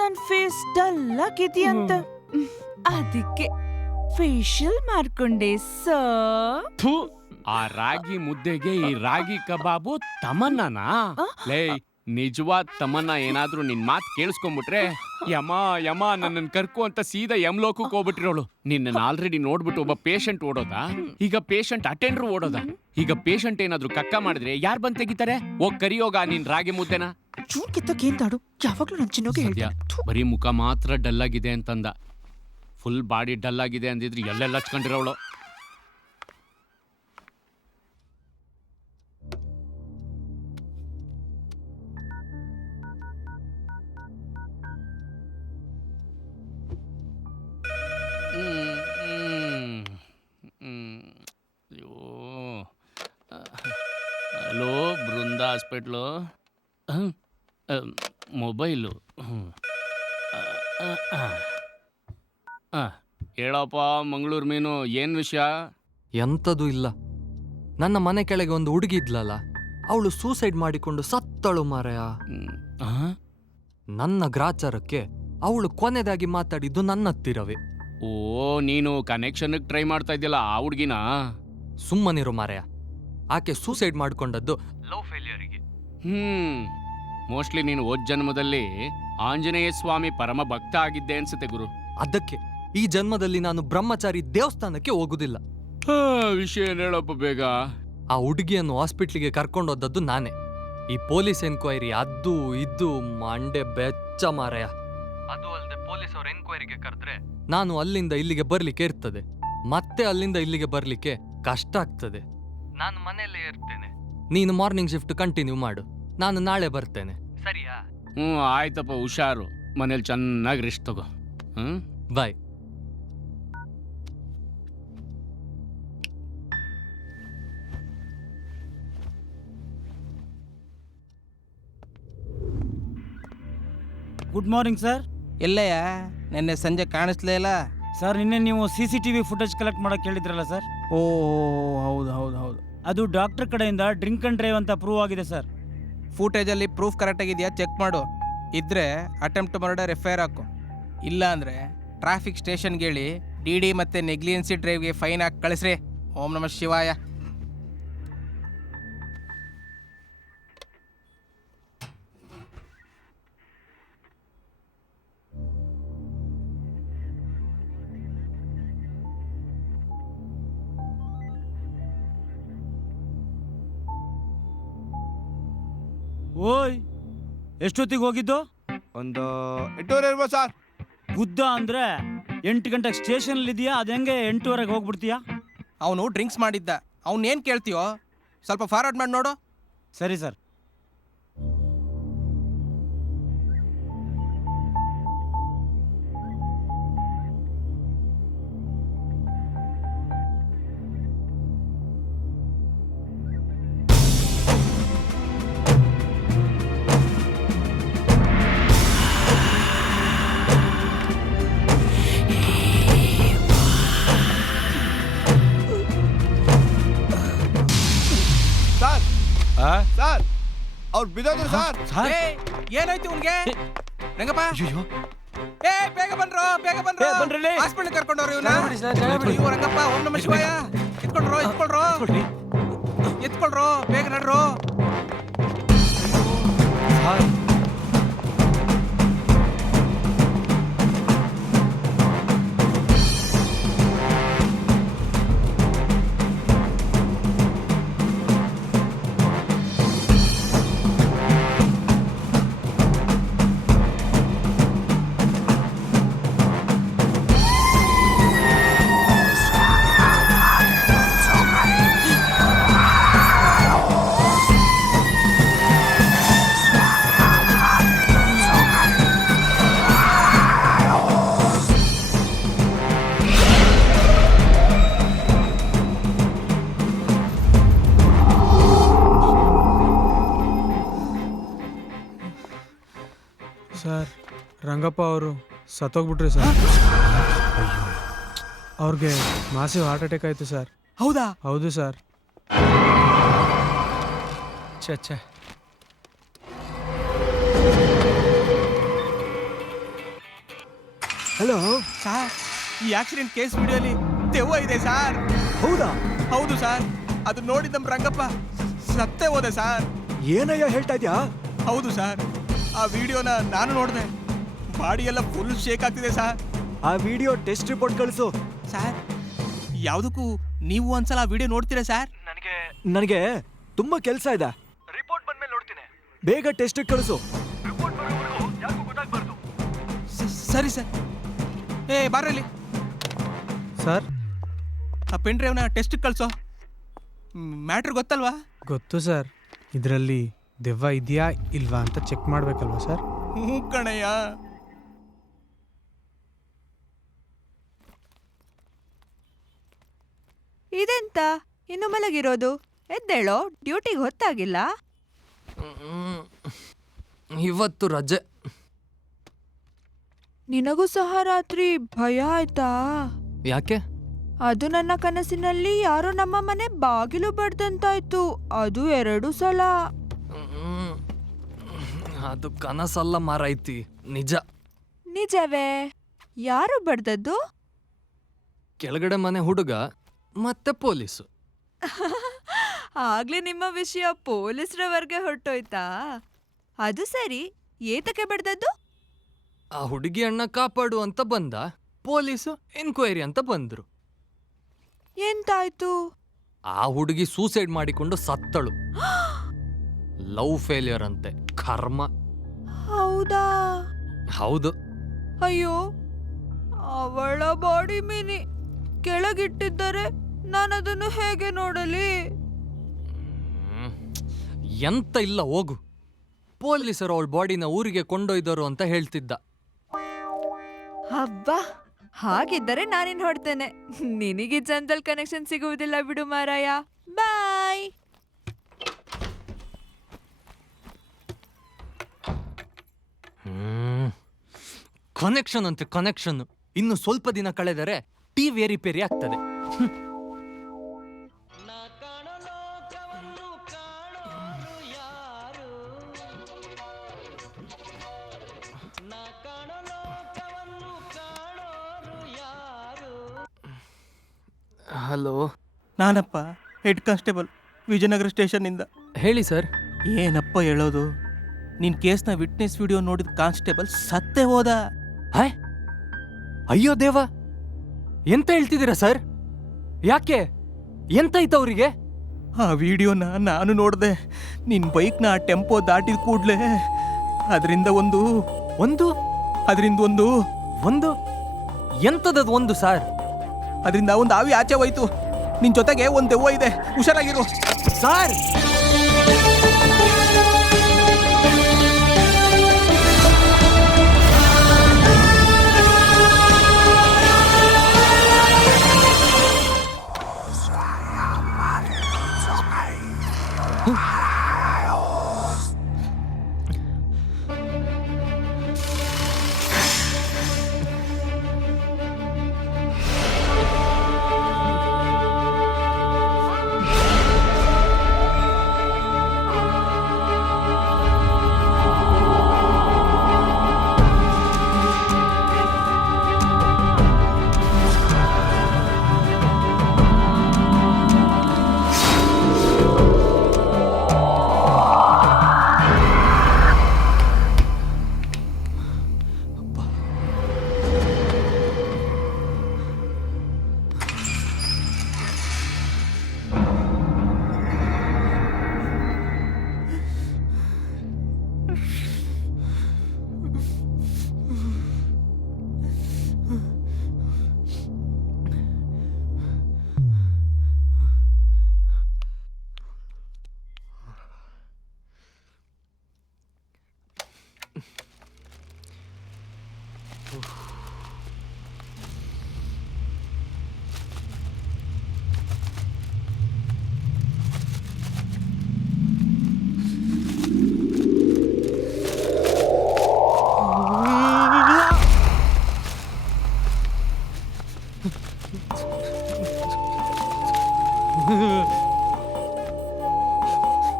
ನನ್ ಫೇಸ್ ಡಲ್ ಆಗಿದೆಯಂತ. ಅದಕ್ಕೆ ಫೇಶಿಯಲ್ ಮಾಡ್ಕೊಂಡೆ ಸರ್. ಆ ರಾಗಿ ಮುದ್ದೆಗೆ ಈ ರಾಗಿ ಕಬಾಬು ತಮನ್ನನಾ? ಲೈ, ನಿಜವಾದ ತಮನ್ನ ಏನಾದ್ರೂ ನಿನ್ ಮಾತ್ ಕೇಳಿಸ್ಕೊಂಡ್ಬಿಟ್ರೆ ಯಮ ಯಮ ನನ್ನನ್ ಕರ್ಕು ಅಂತ ಸೀದಾ ಯಮಲೋಕಕ್ಕೆ ಹೋಗ್ಬಿಟ್ಟಿರೋಳು. ನಿನ್ನ ಆಲ್ರೆಡಿ ನೋಡ್ಬಿಟ್ಟು ಒಬ್ಬ ಪೇಷಂಟ್ ಓಡೋದ, ಈಗ ಪೇಷಂಟ್ ಅಟೆಂಡರ್ ಓಡೋದ. ಈಗ ಪೇಷಂಟ್ ಏನಾದ್ರೂ ಕಕ್ಕ ಮಾಡಿದ್ರೆ ಯಾರ್ ಬಂದ್ ತೆಗಿತಾರೆ? ಹೋಗ್ ಕರಿಯೋಗ ನಿನ್ ರಾಗಿ ಮುದ್ದೆನ. ಚೂರ್ ಕಿತ್ತಕ್ಕೇಂತಾಡು, ಯಾವಾಗ್ಲೂ ನನ್ ಚಿನ್ನೋಗೆ ಹೇಳ್ದೆ. ಬರೀ ಮುಖ ಮಾತ್ರ ಡಲ್ ಆಗಿದೆ ಅಂತಂದ. ಫುಲ್ ಬಾಡಿ ಡಲ್ ಆಗಿದೆ ಅಂದಿದ್ರೆ ಎಲ್ಲೆಲ್ಲ ಹಚ್ಕೊಂಡಿರೋಳು. Hello, Brinda hospital. ಮೊಬೈಲು ಹೇಳಪ್ಪ. ಮಂಗಳೂರು ಮೀನು, ಏನ್ ವಿಷಯ? ಎಂಥದೂ ಇಲ್ಲ. ನನ್ನ ಮನೆ ಕೆಳಗೆ ಒಂದು ಹುಡುಗಿ ಇದ್ಲಲ್ಲ, ಅವಳು ಸೂಸೈಡ್ ಮಾಡಿಕೊಂಡು ಸತ್ತಳು ಮಾರಾಯ. ನನ್ನ ಗ್ರಾಚಾರಕ್ಕೆ ಅವಳು ಕೊನೆದಾಗಿ ಮಾತಾಡಿದ್ದು ನನ್ನ ಹತ್ತಿರವೇ. ಓ, ನೀನು ಕನೆಕ್ಷನ್ ಟ್ರೈ ಮಾಡ್ತಾ ಇದ್ದಿಲ್ಲ ಆ ಹುಡ್ಗಿನ? ಸುಮ್ಮನಿರು ಮಾರಾಯ. ಆಕೆ ಸೂಸೈಡ್ ಮಾಡ್ಕೊಂಡದ್ದು ಲವ್ ಫೇಲಿಯರಿಗೆ. ಮೋಸ್ಟ್ಲಿ ನೀನು ಹೋದ ಜನ್ಮದಲ್ಲಿ ಆಂಜನೇಯ ಸ್ವಾಮಿ ಪರಮ ಭಕ್ತ ಆಗಿದ್ದೆ ಅನ್ಸುತ್ತೆ ಗುರು. ಅದಕ್ಕೆ ಈ ಜನ್ಮದಲ್ಲಿ ನಾನು ಬ್ರಹ್ಮಚಾರಿ ದೇವಸ್ಥಾನಕ್ಕೆ ಹೋಗುದಿಲ್ಲ. ವಿಷಯ ಹೇಳಪ್ಪ ಬೇಗ. ಆ ಹುಡುಗಿಯನ್ನು ಹಾಸ್ಪಿಟ್ಲಿಗೆ ಕರ್ಕೊಂಡೋದದ್ದು ನಾನೇ. ಈ ಪೊಲೀಸ್ ಎನ್ಕ್ವೈರಿ ಅದು ಇದು ಮಂಡೆ ಬೆಚ್ಚ ಮಾರಾಯ. ಅದು ಅಲ್ಲದೆ ಪೊಲೀಸ್ ಅವ್ರ ಎನ್ಕ್ವೈರಿಗೆ ಕರೆದ್ರೆ ನಾನು ಅಲ್ಲಿಂದ ಇಲ್ಲಿಗೆ ಬರ್ಲಿಕ್ಕೆ ಇರ್ತದೆ, ಮತ್ತೆ ಅಲ್ಲಿಂದ ಇಲ್ಲಿಗೆ ಬರ್ಲಿಕ್ಕೆ ಕಷ್ಟ ಆಗ್ತದೆ. ನಾನು ಮನೆಯಲ್ಲೇ ಇರ್ತೇನೆ, ನೀನು ಮಾರ್ನಿಂಗ್ ಶಿಫ್ಟ್ ಕಂಟಿನ್ಯೂ ಮಾಡು, ನಾನು ನಾಳೆ ಬರ್ತೇನೆ, ಸರಿಯಾ? ಆಯ್ತಪ್ಪ, ಹುಷಾರು, ಮನೇಲಿ ಚೆನ್ನಾಗಿ ರೆಸ್ಟ್ ತಗೋ. ಬಾಯ್. Good morning sir. ಎಲ್ಲಯ್ಯ, ನಿನ್ನೆ ಸಂಜೆ ಕಾಣಿಸ್ಲೇ ಇಲ್ಲ ಸರ್. ನಿನ್ನೆ ನೀವು CCTV ಫುಟೇಜ್ ಕಲೆಕ್ಟ್ ಮಾಡಕ್ಕೆ ಹೇಳಿದ್ರಲ್ಲ ಸರ್. ಓ ಹೌದು ಹೌದು ಹೌದು. ಅದು ಡಾಕ್ಟರ್ ಕಡೆಯಿಂದ ಡ್ರಿಂಕ್ ಅಂಡ್ ಡ್ರೈವ್ ಅಂತ ಪ್ರೂವ್ ಆಗಿದೆ ಸರ್. ಫೂಟೇಜಲ್ಲಿ ಪ್ರೂಫ್ ಕರೆಕ್ಟ್ ಆಗಿದೆಯಾ ಚೆಕ್ ಮಾಡು. ಇದ್ರೆ ಅಟೆಂಪ್ಟ್ ಮರ್ಡರ್ FIR ಹಾಕು. ಇಲ್ಲ ಅಂದ್ರೆ ಟ್ರಾಫಿಕ್ ಸ್ಟೇಷನ್ಗೆ ಹೇಳಿ DD ಮತ್ತೆ ನೆಗ್ಲಿಯೆನ್ಸಿ ಡ್ರೈವ್ಗೆ ಫೈನ್ ಹಾಕಿ ಕಳಿಸ್ರಿ. ಓಂ ನಮಃ ಶಿವಾಯ. ಓಯ್, ಎಷ್ಟೊತ್ತಿಗೆ ಹೋಗಿದ್ದು? ಒಂದು 8:30 ಇರ್ಬೋದು ಸರ್. ಗುದ್ದ ಅಂದ್ರೆ 8 ಗಂಟೆಗೆ ಸ್ಟೇಷನ್ ಇದೆಯಾ? ಅದು ಹೆಂಗೆ 8:30 ಹೋಗ್ಬಿಡ್ತೀಯಾ? ಅವನು ಡ್ರಿಂಕ್ಸ್ ಮಾಡಿದ್ದ. ಅವನೇನು ಕೇಳ್ತೀಯೋ ಸ್ವಲ್ಪ ಫಾರ್ವರ್ಡ್ ಮಾಡಿ ನೋಡು. ಸರಿ ಸರ್. ಸರ್ ಅವ್ರು ಬಿದ್ದೋದ್ರು ಸರ್. ಏನಾಯ್ತು ಉನ್ಗೆ ರಂಗಪ್ಪ? ಬೇಗ ಬನ್ರೋ, ಬೇಗ ಬನ್ರೋ, ಹಾಸ್ಪಿಟಲ್ ಕರ್ಕೊಂಡವ್ರು ಇವನ್ನ. ಇವ್ರು ರಂಗಪ್ಪ, ಓಂ ನಮಃ ಶಿವಾಯ. ಎತ್ಕೊಳ್ರೋ ಎತ್ಕೊಳ್ರೋ ಎತ್ಕೊಳ್ರೋ, ಬೇಗ ನಡ್ರೋ. ಸರ್, ರಂಗಪ್ಪ ಅವರು ಸತ್ತೋಗ್ಬಿಟ್ರಿ ಸರ್. ಅವ್ರಿಗೆ ಮಾಸಿವ್ ಹಾರ್ಟ್ ಅಟ್ಯಾಕ್ ಆಯ್ತು ಸರ್. ಹೌದಾ? ಹೌದು ಸರ್. ಛೆ. ಹಲೋ ಸರ್, ಈ ಆಕ್ಸಿಡೆಂಟ್ ಕೇಸ್ ವಿಡಿಯೋಲಿ ದೆವ್ವ ಇದೆ ಸರ್. ಹೌದಾ? ಹೌದು ಸರ್. ಅದು ನೋಡಿ ನಮ್ಮ ರಂಗಪ್ಪ ಸತ್ತೇ ಹೋದೆ ಸರ್. ಏನಯ್ಯ ಹೇಳ್ತಾ ಇದ್ಯಾ? ಹೌದು ಸರ್. ಆ ವಿಡಿಯೋನ ನಾನು ನೋಡಿದೆ. ಬಾಡಿ ಎಲ್ಲ ಫುಲ್ ಶೇಕ್ ಆಗ್ತಿದೆ ಸರ್. ಆ ವಿಡಿಯೋ ಟೆಸ್ಟ್ ರಿಪೋರ್ಟ್ ಕಳಿಸು ಸರ್. ಯಾವುದಕ್ಕೂ ನೀವು ಒಂದ್ಸಲ ಆ ವಿಡಿಯೋ ನೋಡ್ತೀರಾ ಸರ್? ನನಗೆ ತುಂಬಾ ಕೆಲಸ ಇದೆ. ರಿಪೋರ್ಟ್ ಬಂದ್ಮೇಲೆ ನೋಡ್ತೀನಿ. ಬೇಗ ಟೆಸ್ಟ್ ಕಳಿಸು. ಸರಿ ಸರ್. ಬಾರಲ್ಲಿ ಸರ್. ಆ ಪೆನ್ ಡ್ರೈವ್ನ ಟೆಸ್ಟ್ ಕಳಿಸೋ. ಮ್ಯಾಟ್ರ್ ಗೊತ್ತಲ್ವಾ? ಗೊತ್ತು ಸರ್. ಇದರಲ್ಲಿ ದೆವ್ವ ಇದೆಯಾ ಇಲ್ವಾ ಅಂತ ಚೆಕ್ ಮಾಡ್ಬೇಕಲ್ವಾ ಸರ್? ಹ್ಞೂ ಕಣಯ್ಯ. ಇದೆಂತ ಇನ್ನು ಮಲಗಿರೋದು? ಎದ್ದೇಳೋ, ಡ್ಯೂಟಿಗೆ ಹೊತ್ತಾಗಿಲ್ಲ. ಇವತ್ತು ರಜೆ. ನಿನಗೂ ಸಹ ರಾತ್ರಿ ಭಯ ಆಯ್ತಾ? ಯಾಕೆ? ಅದು ನನ್ನ ಕನಸಿನಲ್ಲಿ ಯಾರೋ ನಮ್ಮ ಮನೆ ಬಾಗಿಲು ಬಡ್ದಂತಾಯ್ತು. ಅದು 2 ಸಲ. ಅದು ಕನಸಲ್ಲ ಮಾರೈತಿ, ನಿಜ. ನಿಜವೇ? ಯಾರು ಬಡ್ದದ್ದು? ಕೆಳಗಡೆ ಮನೆ ಹುಡುಗ ಮತ್ತೆ ಪೊಲೀಸು. ಆಗ್ಲೇ ನಿಮ್ಮ ವಿಷಯ ಪೊಲೀಸ್ರವರೆಗೆ ಹೊರಟೋಯ್ತಾ? ಅದು ಸರಿ, ಏತಕ್ಕೆ ಬಡ್ದದ್ದು? ಆ ಹುಡುಗಿ ಅಣ್ಣ ಕಾಪಾಡು ಅಂತ ಬಂದ, ಪೊಲೀಸು ಎನ್ಕ್ವೈರಿ ಅಂತ ಬಂದ್ರು. ಎಂತಾಯ್ತು? ಆ ಹುಡುಗಿ ಸೂಸೈಡ್ ಮಾಡಿಕೊಂಡು ಸತ್ತಳು. ಲವ್ ಫೇಲಿಯರ್ ಅಂತೆ, ಕರ್ಮ. ಹೌದಾ? ಹೌದು. ಅಯ್ಯೋ, ಅವಳ ಬಾಡಿ ಮಿನಿ ಕೆಳಗಿಟ್ಟಿದ್ದರೆ ನಾನದನ್ನು ಹೇಗೆ ನೋಡಲಿ? ಎಂತ ಇಲ್ಲ, ಹೋಗು. ಪೊಲೀಸರು ಅವಳ ಬಾಡಿನ ಊರಿಗೆ ಕೊಂಡೊಯ್ದರು ಅಂತ ಹೇಳ್ತಿದ್ದ. ಹಬ್ಬಾ, ಹಾಗಿದ್ದರೆ ನಾನಿನ್ ಹೊಡ್ತೇನೆ. ನಿನಗೆ ಜನರಲ್ ಕನೆಕ್ಷನ್ ಸಿಗುವುದಿಲ್ಲ ಬಿಡು ಮಾರಾಯ. ಬಾಯ್. ಕನೆಕ್ಷನ್ ಅಂತೆ ಕನೆಕ್ಷನ್. ಇನ್ನು ಸ್ವಲ್ಪ ದಿನ ಕಳೆದರೆ ಟಿವಿ ರಿಪೇರಿ ಆಗ್ತದೆ. ಹಲೋ, ನಾನಪ್ಪ ಹೆಡ್ ಕಾನ್ಸ್ಟೇಬಲ್, ವಿಜಯನಗರ ಸ್ಟೇಷನ್ನಿಂದ. ಹೇಳಿ ಸರ್. ಏನಪ್ಪ ಹೇಳೋದು, ನಿನ್ ಕೇಸ್ನ ವಿಟ್ನೆಸ್ ವಿಡಿಯೋ ನೋಡಿದ ಕಾನ್ಸ್ಟೇಬಲ್ ಸತ್ತೇ ಹೋದ. ಹಾಯ್, ಅಯ್ಯೋ ದೇವ, ಎಂತ ಹೇಳ್ತಿದ್ದೀರಾ ಸರ್? ಯಾಕೆ, ಎಂತಾಯ್ತು ಅವರಿಗೆ? ಆ ವಿಡಿಯೋನ ನಾನು ನೋಡಿದೆ. ನಿನ್ ಬೈಕ್ನ ಆ ಟೆಂಪೋ ದಾಟಿದ ಕೂಡ್ಲೆ ಅದರಿಂದ ಒಂದು ಎಂತದದು ಒಂದು ಸಾರ್? ಅದರಿಂದ ಒಂದು ಆವಿ ಆಚೆ ಹೋಯ್ತು. ನಿನ್ ಜೊತೆಗೆ ಒಂದು ದೆವ್ವ ಇದೆ, ಹುಷಾರಾಗಿರು ಸಾರ್.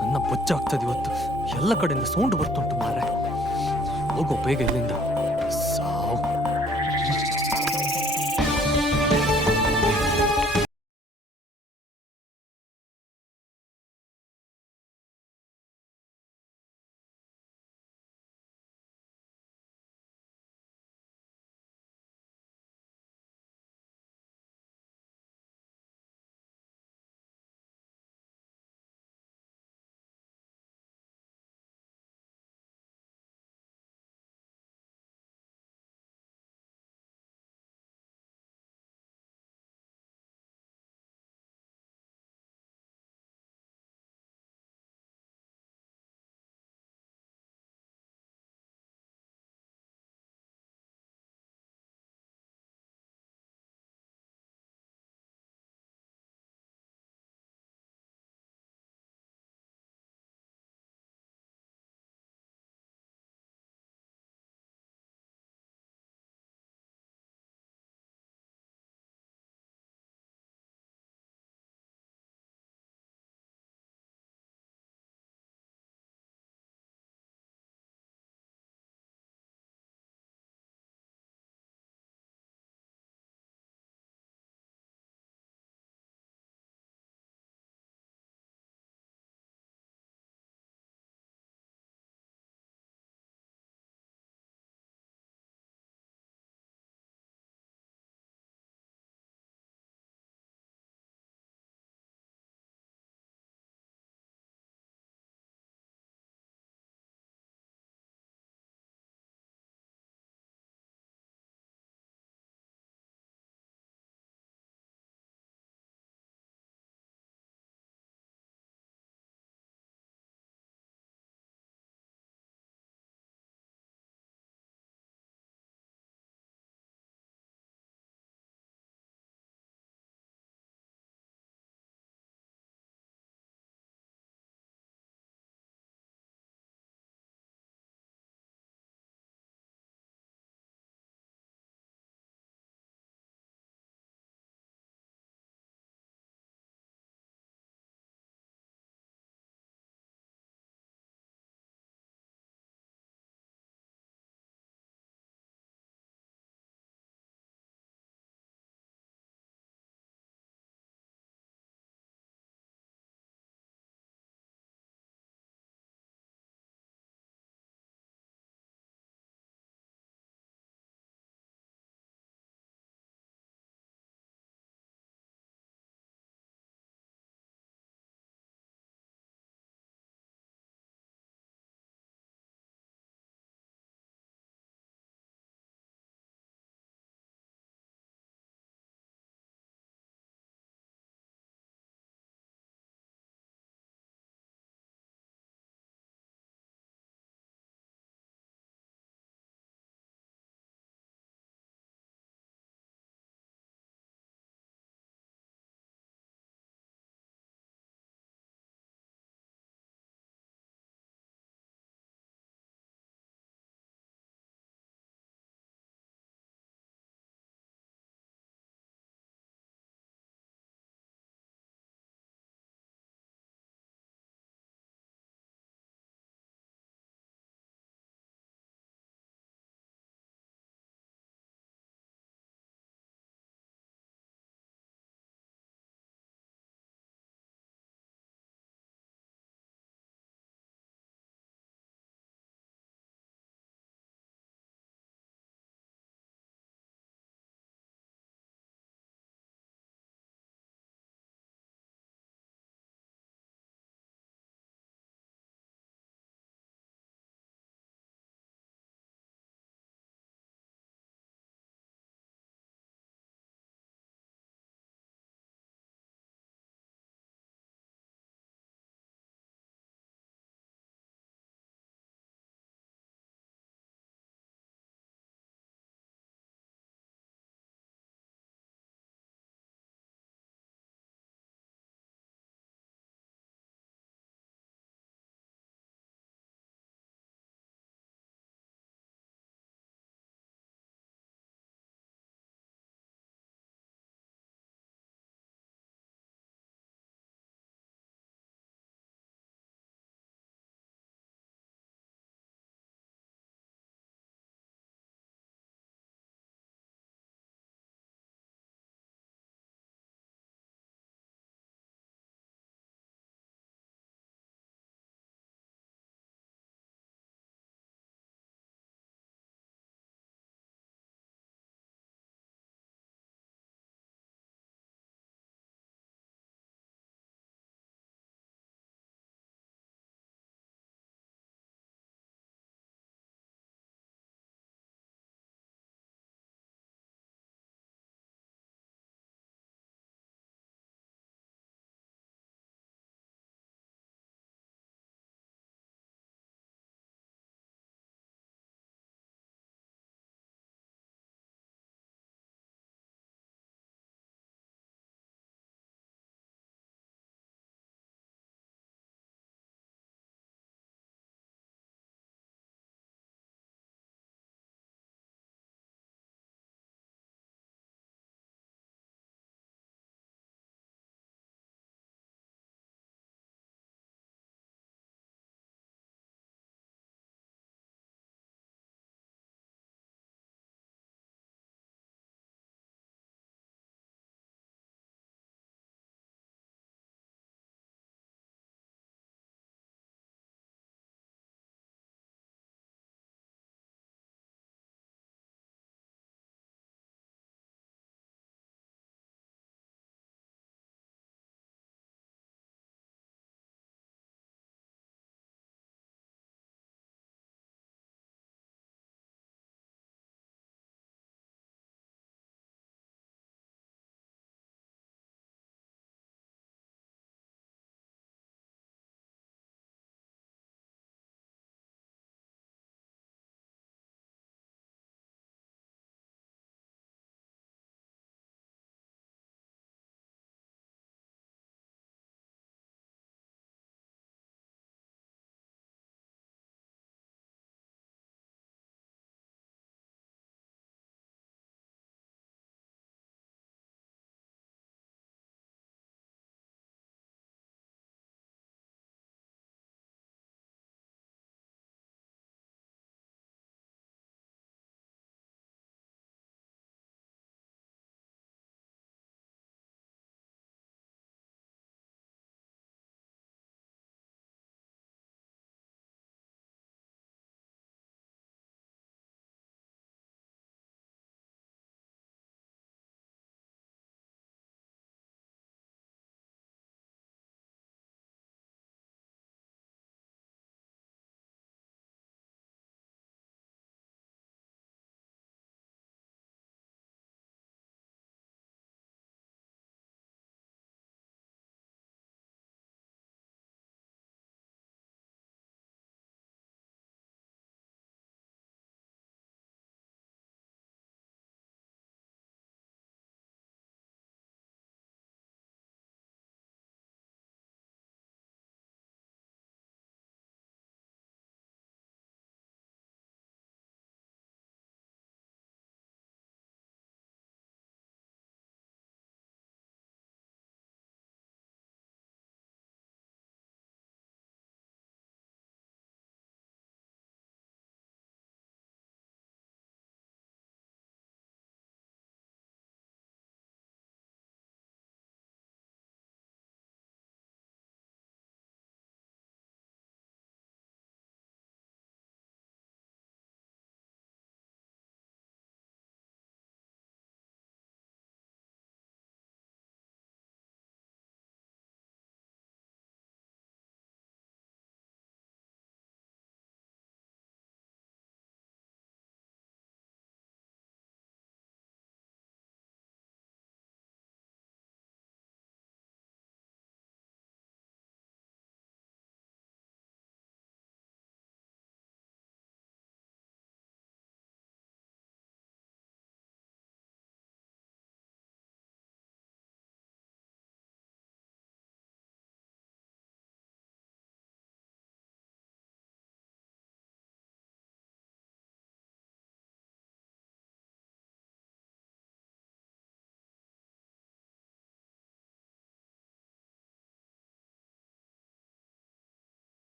ನನ್ನ ಬೊಜ್ಜಾಗ್ತದೆ ಇವತ್ತು. ಎಲ್ಲ ಕಡೆಯಿಂದ ಸೌಂಡ್ ಬರ್ತುಂಟು ಮಾರ್ರೆ. ಹೋಗೋ ಬೇಗ ಇಲ್ಲಿಂದ.